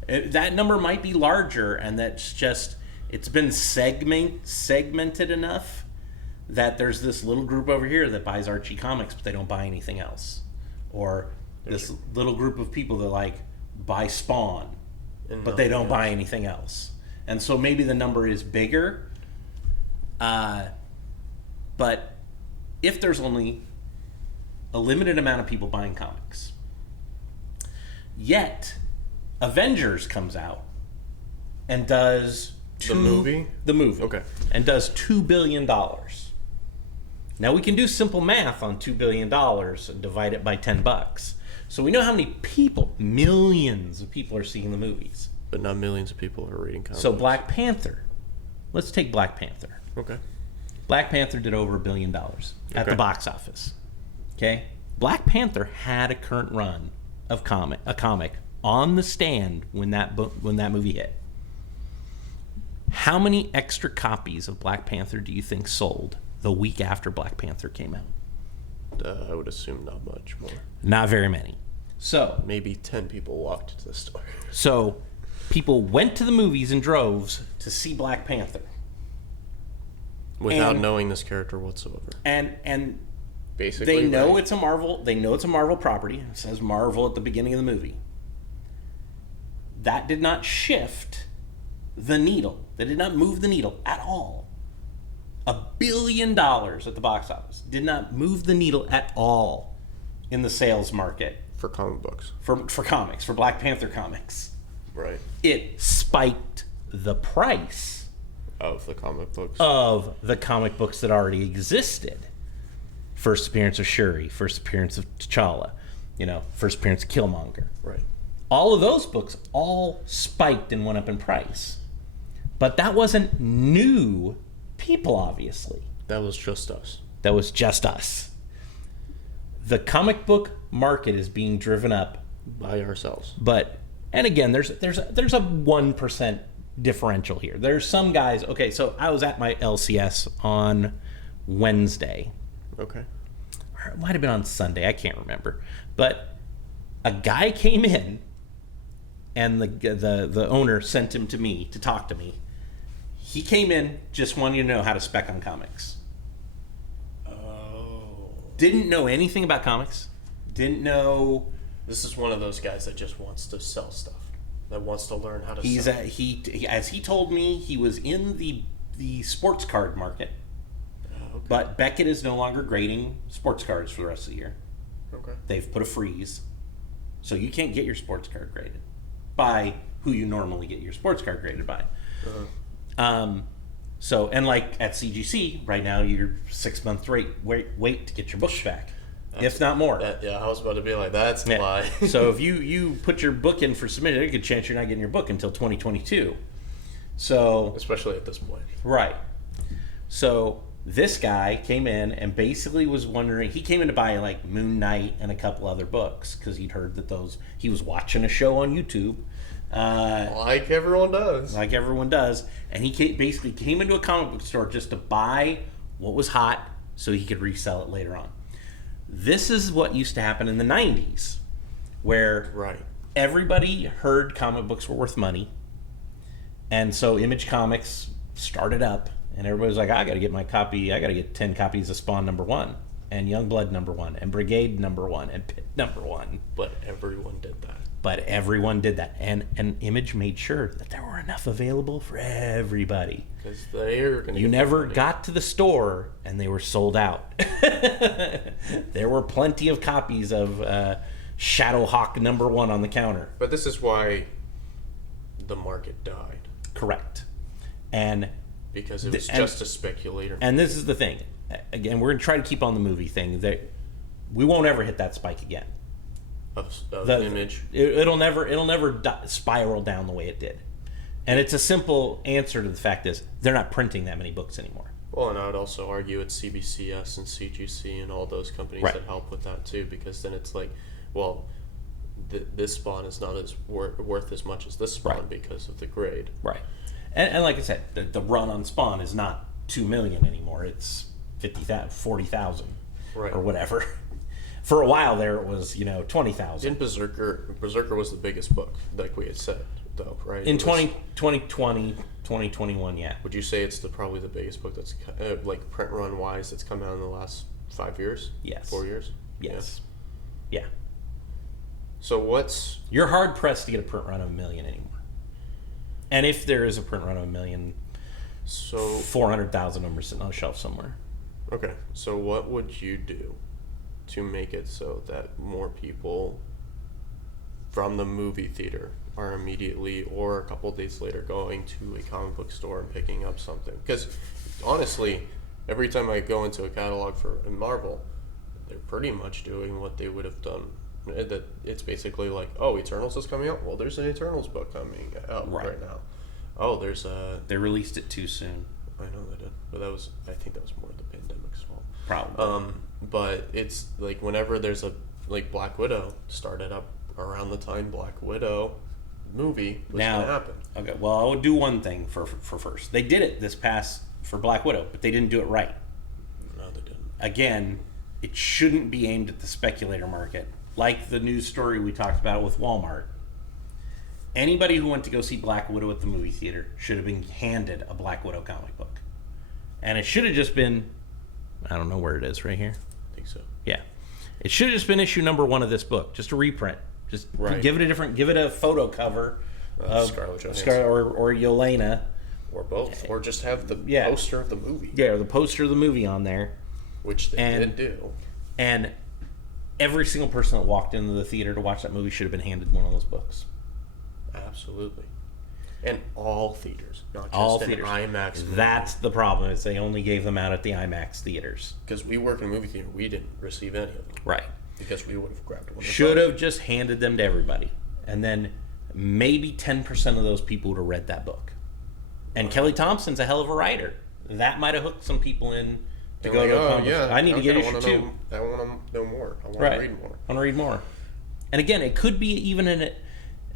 That number might be larger, and that's just it's been segmented enough that there's this little group over here that buys Archie comics, but they don't buy anything else, or this little group of people that like buy Spawn, but they don't buy anything else. And so maybe the number is bigger, but if there's only a limited amount of people buying comics, yet Avengers comes out and does The movie? The movie. Okay. And does $2 billion. Now we can do simple math on $2 billion and divide it by $10. So we know how many people, millions of people, are seeing the movies. But not millions of people are reading comics. So Black Panther. Let's take Black Panther. Okay. Black Panther did over $1 billion at Okay. the box office. Okay? Black Panther had a current run of a comic on the stand when that movie hit. How many extra copies of Black Panther do you think sold the week after Black Panther came out? I would assume not much more. Not very many. So Maybe 10 people walked to the store. So people went to the movies in droves to see Black Panther. Without And- knowing this character whatsoever. And Basically, they know right? it's a Marvel. They know it's a Marvel property. It says Marvel at the beginning of the movie. That did not shift the needle. That did not move the needle at all. $1 billion at the box office did not move the needle at all in the sales market for comic books. for comics, for Black Panther comics. Right. It spiked the price Of the comic books. of the comic books that already existed. First appearance of Shuri, first appearance of T'Challa, first appearance of Killmonger. Right. All of those books all spiked and went up in price. But that wasn't new people, obviously. That was just us. That was just us. The comic book market is being driven up, By ourselves. and again, there's a 1% differential here. There's some guys. Okay, so I was at my LCS on Wednesday. Okay. Or it might have been on Sunday. I can't remember. But a guy came in, and the owner sent him to me to talk to me. He came in just wanting to know how to spec on comics. Oh. Didn't know anything about comics. Didn't know. This is one of those guys that just wants to sell stuff. That wants to learn how to He's sell. as he told me, he was in the sports card market. Okay. But Beckett is no longer grading sports cards for the rest of the year. Okay. They've put a freeze. So you can't get your sports card graded by who you normally get your sports card graded by. So, and like at CGC, right now you're 6 month wait to get your book back. If not more. Yeah, I was about to be like, that's a Yeah. lie. So if you put your book in for submission, there's a good chance you're not getting your book until 2022. So Especially at this point. right. So this guy came in and basically was wondering. He came in to buy like Moon Knight and a couple other books because he'd heard that he was watching a show on YouTube, Like everyone does. like everyone does, and he basically came into a comic book store just to buy what was hot so he could resell it later on. This is what used to happen in the 90s, where Right. everybody heard comic books were worth money, and so Image Comics started up, and everybody was like, I got to get my copy. I got to get 10 copies of Spawn #1, and Youngblood #1, and Brigade #1, and Pit #1. But everyone did that. But everyone did that, and Image made sure that there were enough available for everybody. Because they're going to. You never got to the store and they were sold out. There were plenty of copies of Shadowhawk #1 on the counter. But this is why the market died. Correct. And because it was just a speculator. And this is the thing. Again, we're going to try to keep on the movie thing. That we won't ever hit that spike again. Of Image. It'll never spiral down the way it did. And it's a simple answer to the fact is they're not printing that many books anymore. Well, and I would also argue it's CBCS and CGC and all those companies Right. that help with that too, because then it's like, well, this Spawn is not as worth as much as this Spawn Right. because of the grade. Right. And like I said, the run on Spawn is not 2 million anymore. It's 50,000, 40,000 Right. or whatever. For a while there, it was 20,000. In Berserker was the biggest book, like we had said, though, right? In It was- 2020, 2021, yeah. Would you say it's probably the biggest book that's like print run wise that's come out in the last 5 years? Yes. 4 years. Yes. Yeah. So what's You're hard pressed to get a print run of 1 million anymore. And if there is a print run of 1 million, so 400,000 of them are sitting on a shelf somewhere. okay? So what would you do to make it so that more people from the movie theater are immediately or a couple days later going to a comic book store and picking up something? Because honestly, every time I go into a catalog for Marvel, they're pretty much doing what they would have done. That it's basically like, oh, Eternals is coming out. Well, there's an Eternals book coming out right now. Oh, there's a. They released it too soon. I know they did, but I think that was more the pandemic's fault. Probably. But it's like whenever there's a like Black Widow started up around the time Black Widow movie was Now, gonna happen. Okay, well, I would do one thing for first. They did it this past for Black Widow, but they didn't do it right. No, they didn't. Again, it shouldn't be aimed at the speculator market. Like the news story we talked about with Walmart. Anybody who went to go see Black Widow at the movie theater should have been handed a Black Widow comic book. And it should have just been, I don't know where it is, right here? I think so. Yeah. It should have just been issue #1 of this book, just a reprint. Just Right. give it a photo cover of Scarlett Johansson. or Yelena. Or both, or just have the Yeah. poster of the movie, Yeah, or the poster of the movie on there. which they And- did do. And every single person that walked into the theater to watch that movie should have been handed one of those books. Absolutely. And all theaters, not just All an theaters. IMAX movie. That's the problem, is they only gave them out at the IMAX theaters. Because we work in a movie theater, we didn't receive any of them. Right. Because we would have grabbed one. Should have just handed them to everybody. And then maybe 10% of those people would have read that book. And Kelly Thompson's a hell of a writer. That might have hooked some people in to go to a comic book. I need to get issue 2. I want to know more. I want Right. to read more. I want to read more. And again, it could be even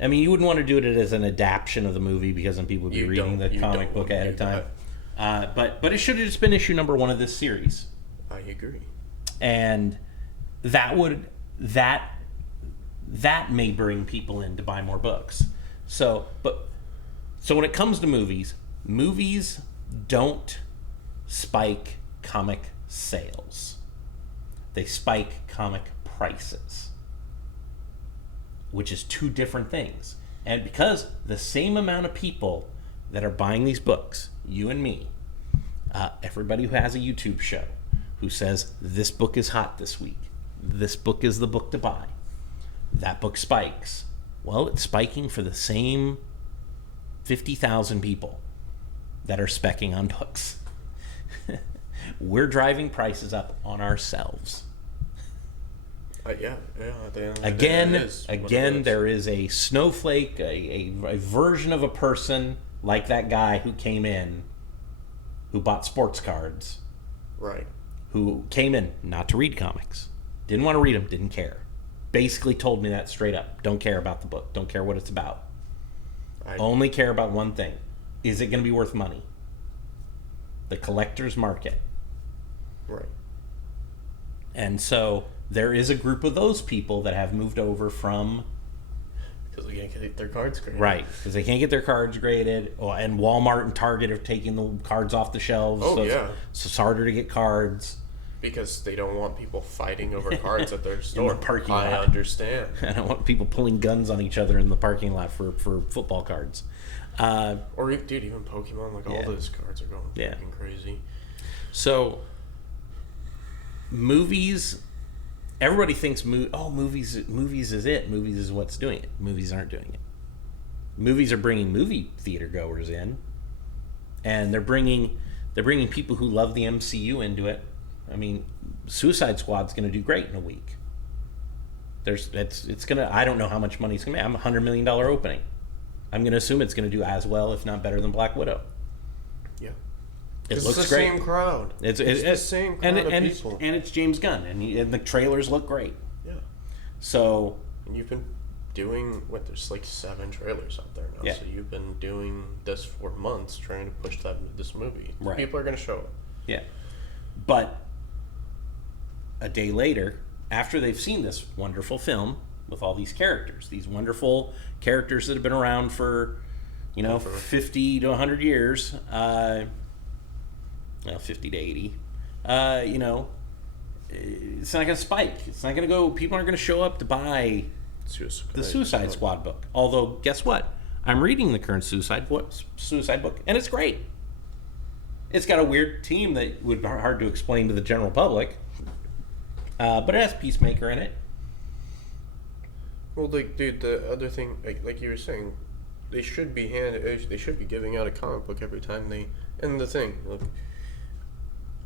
I mean, you wouldn't want to do it as an adaptation of the movie because then people would be reading the comic book ahead of time. But it should have just been issue #1 of this series. I agree. And that may bring people in to buy more books. So when it comes to movies don't spike comic sales. They spike comic prices, which is two different things. And because the same amount of people that are buying these books, you and me, everybody who has a YouTube show, who says this book is hot this week, this book is the book to buy, that book spikes. Well, it's spiking for the same 50,000 people that are specking on books. We're driving prices up on ourselves. Yeah. At the end of the day, Again, it is what it is. there is a snowflake, a version of a person like that guy who came in, who bought sports cards, Right. who came in not to read comics, didn't want to read them, didn't care. Basically told me that straight up. Don't care about the book. Don't care what it's about. Only care about one thing. Is it going to be worth money? The collector's market. Right. And so there is a group of those people that have moved over from Because they can't get their cards graded. Right, because they can't get their cards graded. Oh, and Walmart and Target have taken the cards off the shelves. Oh, so yeah. so it's harder to get cards. Because they don't want people fighting over cards at their store. parking I lot. understand. I don't want people pulling guns on each other in the parking lot for football cards. Or, dude, even Pokemon, like, Yeah. all those cards are going Yeah. fucking crazy. So, movies. Everybody thinks movies is it. Movies is what's doing it. Movies aren't doing it. Movies are bringing movie theater goers in, and they're bringing people who love the MCU into it. I mean, Suicide Squad's going to do great in a week. It's gonna. I don't know how much money it's going to make. I'm $100 million opening. I'm going to assume it's going to do as well, if not better, than Black Widow. Yeah. It It's looks the great. same crowd. It's the same crowd of people. It's James Gunn, and the trailers look great. Yeah. So And you've been doing, there's like 7 trailers out there now. Yeah. So you've been doing this for months, trying to push this movie. Right. People are going to show up. yeah, but a day later, after they've seen this wonderful film with all these characters, these wonderful characters that have been around for 50 to 100 years, 50 to 80, it's not going to spike. It's not going to go. People aren't going to show up to buy the Suicide Squad book. Although, guess what? I'm reading the current Suicide book, and it's great. It's got a weird team that would be hard to explain to the general public, but it has Peacemaker in it. Well, dude, the other thing, like you were saying, they should be giving out a comic book every time they. And the thing, look,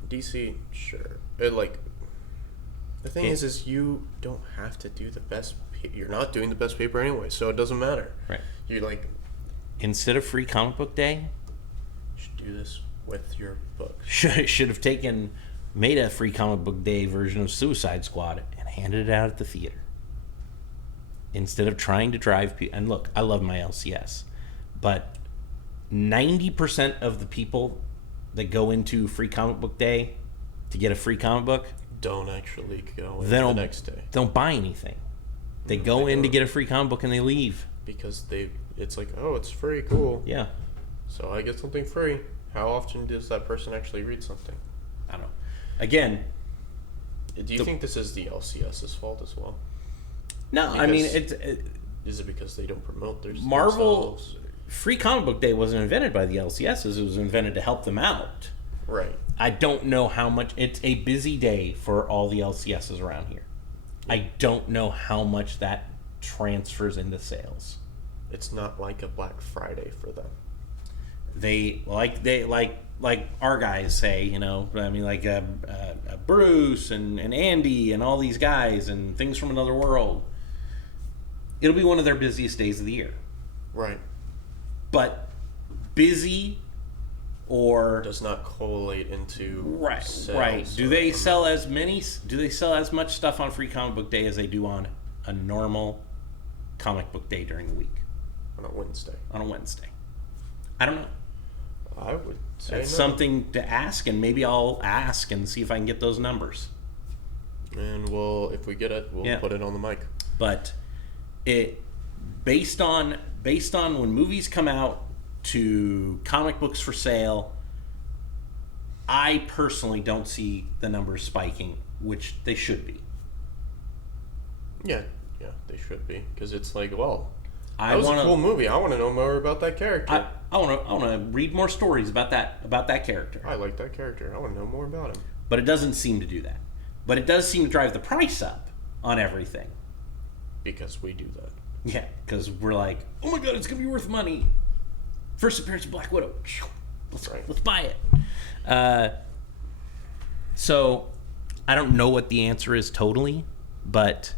DC, sure, the thing is you don't have to do the best. You're not doing the best paper anyway, so it doesn't matter. Right. You Instead of Free Comic Book Day, should do this with your books. should have made a Free Comic Book Day version of Suicide Squad and handed it out at the theater. Instead of trying to drive people, and look, I love my LCS, but 90% of the people that go into Free Comic Book Day to get a free comic book Don't actually go in the next day. don't buy anything. They go in to get a free comic book and they leave. Because it's like, oh, it's free, cool. Yeah. So I get something free. How often does that person actually read something? I don't know. Again, Do you think this is the LCS's fault as well? no, I mean, is Is it because they don't promote their Marvel themselves? Free Comic Book Day wasn't invented by the LCSs. It was invented to help them out. Right. I don't know how much. It's a busy day for all the LCSs around here. I don't know how much that transfers into sales. It's not like a Black Friday for them. They like our guys say, I mean, like Bruce and Andy and all these guys and Things from Another World. It'll be one of their busiest days of the year. Right. But busy or Does not correlate into right. sales Do or they amount. sell as many? Do they sell as much stuff on Free Comic Book Day as they do on a normal comic book day during the week on a Wednesday? on a Wednesday? I don't know. I would say That's no. something to ask, and maybe I'll ask and see if I can get those numbers. And if we get it, we'll Yeah. put it on the mic. But it based on when movies come out to comic books for sale, I personally don't see the numbers spiking, which they should be. Yeah, they should be, because it's like, well, I that was want a cool movie. I want to know more about that character. I want to read more stories about that character. I like that character. I want to know more about him. But it doesn't seem to do that. But it does seem to drive the price up on everything. Because we do that. Yeah, because we're like, oh my god, it's gonna be worth money. First appearance of Black Widow. Let's buy it. So I don't know what the answer is totally, but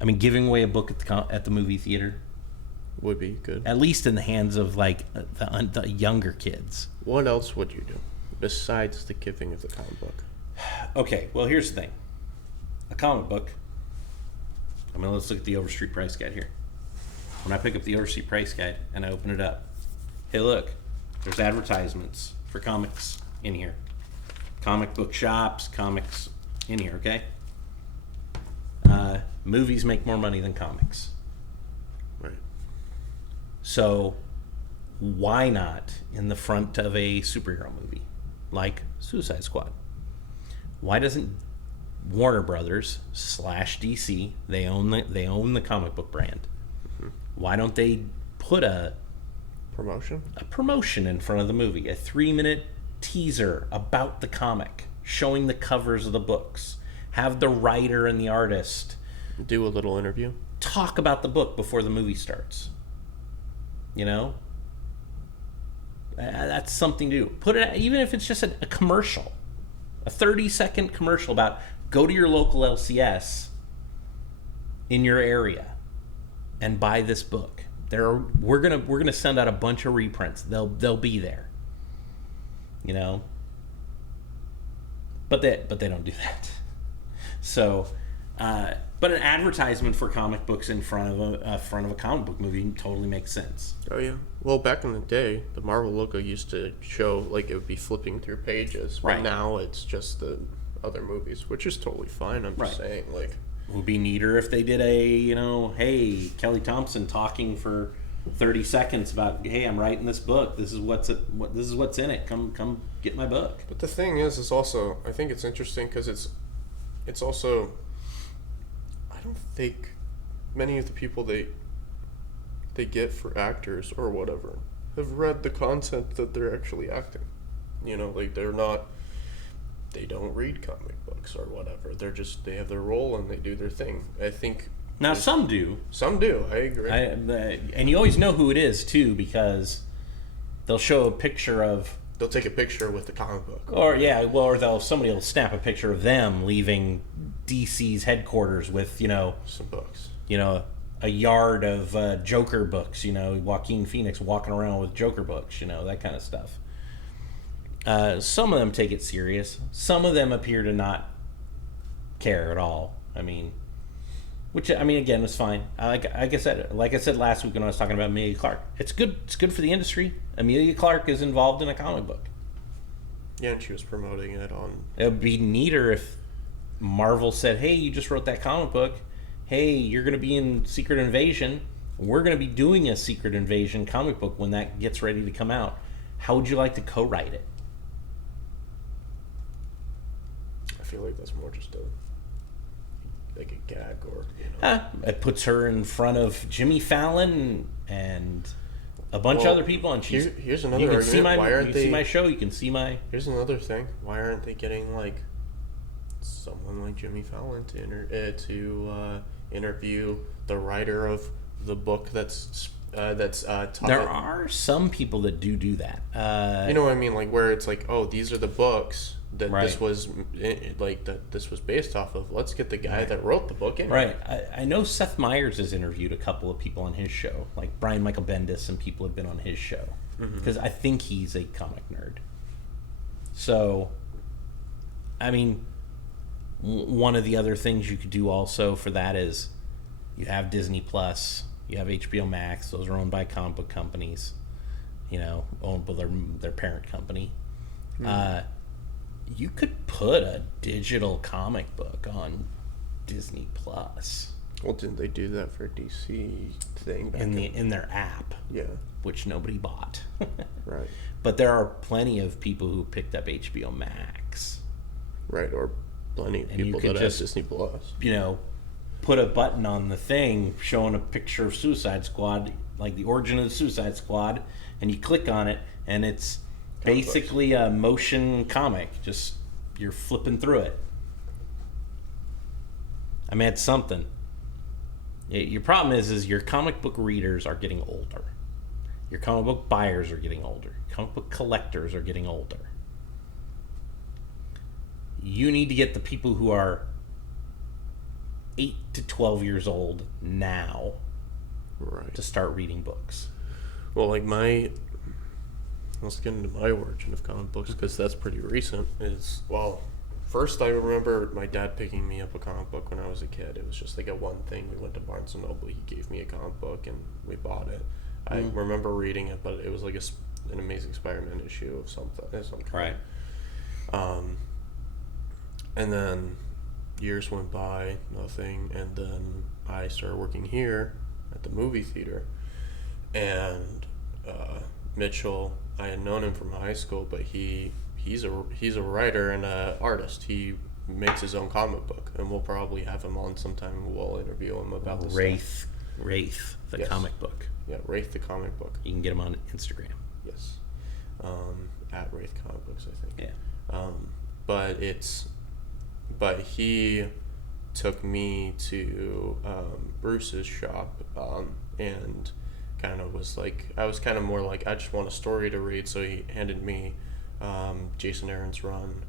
I mean, giving away a book at the movie theater Would be good. at least in the hands of like the younger kids. What else would you do besides the giving of the comic book? Okay, well here's the thing. A comic book. I mean, let's look at the Overstreet Price Guide here. When I pick up the Overstreet Price Guide and I open it up, hey look, there's advertisements for comics in here. Comic book shops, comics in here, okay? Movies make more money than comics. Right. So why not in the front of a superhero movie like Suicide Squad? Why doesn't Warner Brothers / DC, they own the comic book brand? Why don't they put a promotion in front of the movie, a 3-minute teaser about the comic, showing the covers of the books, have the writer and the artist Do a little interview. talk about the book before the movie starts? You know, that's something to do. Put it, even if it's just a commercial, a 30-second commercial about go to your local LCS in your area and buy this book. We're gonna send out a bunch of reprints. They'll be there. You know, but they don't do that. So, but an advertisement for comic books in front of a comic book movie totally makes sense. Oh yeah. Well, back in the day, the Marvel logo used to show like it would be flipping through pages. Right. But now it's just the other movies, which is totally fine. I'm just saying, like, It would be neater if they did hey, Kelly Thompson talking for 30 seconds about, hey, I'm writing this book. This is what's in it. Come get my book. But the thing is also, I think it's interesting because it's also, I don't think many of the people they get for actors or whatever have read the content that they're actually acting. You know, like they don't read comic books or whatever. They have their role and they do their thing. I think Now some do. some do. I agree. And you always know who it is too, because they'll show a picture of, They'll take a picture with the comic book. or somebody will snap a picture of them leaving DC's headquarters with Some books. a yard of Joker books. Joaquin Phoenix walking around with Joker books. That kind of stuff. Some of them take it serious. Some of them appear to not care at all. Which again was fine. Like I said last week when I was talking about Amelia Clark, it's good. It's good for the industry. Amelia Clark is involved in a comic book. Yeah, and she was promoting it on. It would be neater if Marvel said, "Hey, you just wrote that comic book. Hey, you're going to be in Secret Invasion. We're going to be doing a Secret Invasion comic book when that gets ready to come out. How would you like to co-write it?" I feel like that's more just a gag or It puts her in front of Jimmy Fallon and a bunch of other people, and here's another you can argument. see my Why aren't you can they see my show. You can see my. Here's another thing. Why aren't they getting someone like Jimmy Fallon to interview the writer of the book that's There are some people that do that. you know what I mean? Where it's these are the books that Right. this was this was based off of. Let's get the guy that wrote the book in. Right. I know Seth Meyers has interviewed a couple of people on his show, like Brian Michael Bendis, and people have been on his show because I think he's a comic nerd. So, one of the other things you could do also for that is you have Disney Plus, you have HBO Max. Those are owned by comic book companies, owned by their parent company. You could put a digital comic book on Disney Plus. Well, didn't they do that for DC thing in their app, Yeah. which nobody bought. Right. But there are plenty of people who picked up HBO Max. Right. Or plenty of And you people could that have just- Disney Plus. Put a button on the thing showing a picture of Suicide Squad, like the origin of the Suicide Squad, and you click on it, and it's basically a motion comic. Just you're flipping through it. It's something. Your problem is your comic book readers are getting older. Your comic book buyers are getting older. Comic book collectors are getting older. You need to get the people who are 8 to 12 years old now Right. to start reading books. Well, let's get into my origin of comic books because that's pretty recent. First I remember my dad picking me up a comic book when I was a kid. It was just a one thing. We went to Barnes & Noble. He gave me a comic book and we bought it. I remember reading it, but it was an Amazing Spider-Man issue of some kind. Right. And then years went by, nothing, and then I started working here at the movie theater, and Mitchell, I had known him from high school, but he's a writer and an artist. He makes his own comic book, and we'll probably have him on sometime. And we'll interview him about this. Wraith, the Yes. comic book. Yeah, Wraith the comic book. You can get him on Instagram. Yes, at Wraith Comic Books, I think. Yeah. But he took me to Bruce's shop, and kind of was like, I was kind of more like, I just want a story to read, so he handed me Jason Aaron's run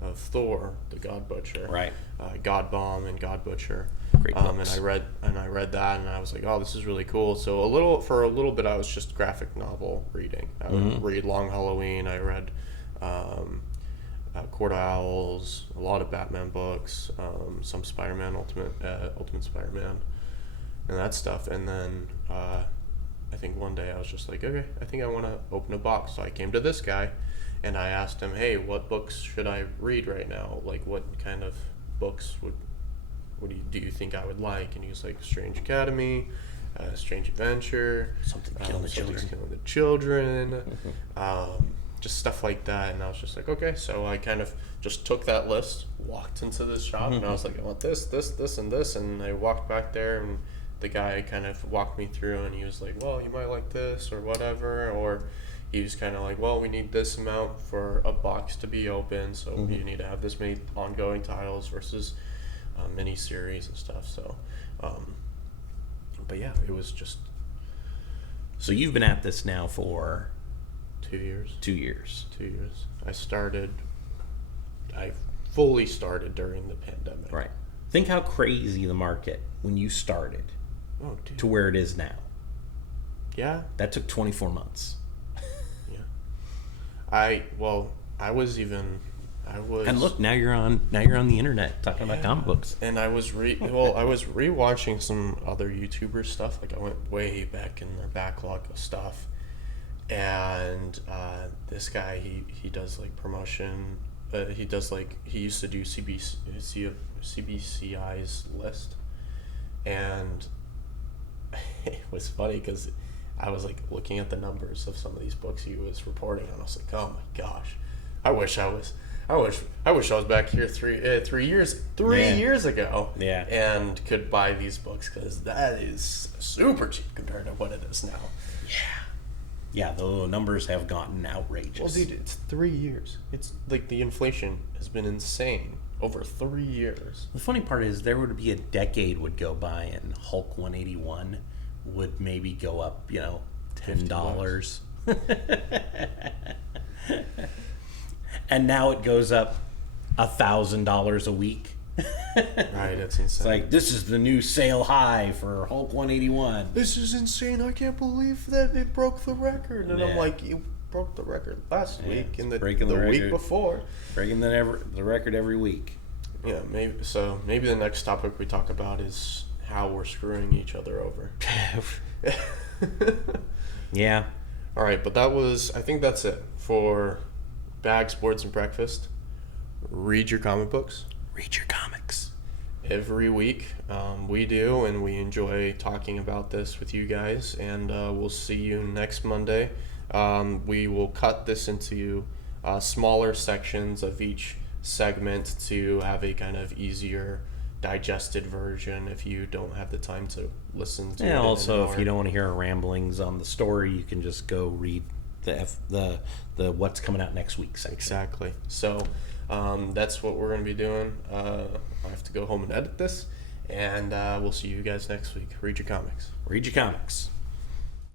of Thor, the God Butcher, Right. God Bomb and God Butcher. Great And books. I read that, and I was like, oh, this is really cool. So for a little bit, I was just graphic novel reading. I would read Long Halloween. I read Court of Owls, a lot of Batman books, some Spider-Man, Ultimate Spider-Man, and that stuff. And then I think one day I was just like, okay, I think I want to open a box. So I came to this guy, and I asked him, hey, what books should I read right now? Like, what kind of books do you think I would like? And he was like, Strange Academy, Strange Adventure, Something Killing the Something's Children. Killing the Children, just stuff like that. And I was just like, okay. So I kind of just took that list, walked into this shop, and I was like, I want this, and this. And I walked back there, and the guy kind of walked me through, and he was like, well, you might like this or whatever. Or he was kind of like, well, we need this amount for a box to be open, so you need to have this many ongoing titles versus mini series and stuff. So, but yeah, it was just So you've been at this now for 2 years. 2 years. 2 years. I fully started during the pandemic. Right. Think how crazy the market when you started Oh, dude. to where it is now. Yeah. That took 24 months. Yeah. I was. And look, now you're on the internet talking about comic books. And I was rewatching some other YouTuber stuff. Like, I went way back in their backlog of stuff, and this guy, he does like promotion. He used to do CBCI's list, and it was funny because I was like looking at the numbers of some of these books he was reporting on. I was like, oh my gosh, I wish I was back here 3 years ago. Yeah. And could buy these books, because that is super cheap compared to what it is now. Yeah, the numbers have gotten outrageous. Well, dude, it's 3 years. It's like the inflation has been insane over 3 years. The funny part is there would be a decade would go by and Hulk 181 would maybe go up, $10. And now it goes up $1,000 a week. Right, it's insane. It's like, this is the new sale high for Hulk 181. This is insane. I can't believe that it broke the record. And I'm Yeah. like, you broke the record last Yeah, week and the breaking the week record. before. Breaking the record every week. Yeah, maybe the next topic we talk about is how we're screwing each other over. Yeah. All right, but I think that's it for Bags, Boards, and Breakfast. Read your comic books. Read your comics. Every week we do, and we enjoy talking about this with you guys, and we'll see you next Monday. We will cut this into smaller sections of each segment to have a kind of easier digested version if you don't have the time to listen to it. Yeah, in also, an if hour. you don't want to hear our ramblings on the story, you can just go read the what's coming out next week section. Exactly. So that's what we're going to be doing. I have to go home and edit this, and we'll see you guys next week. Read your comics. Read your comics.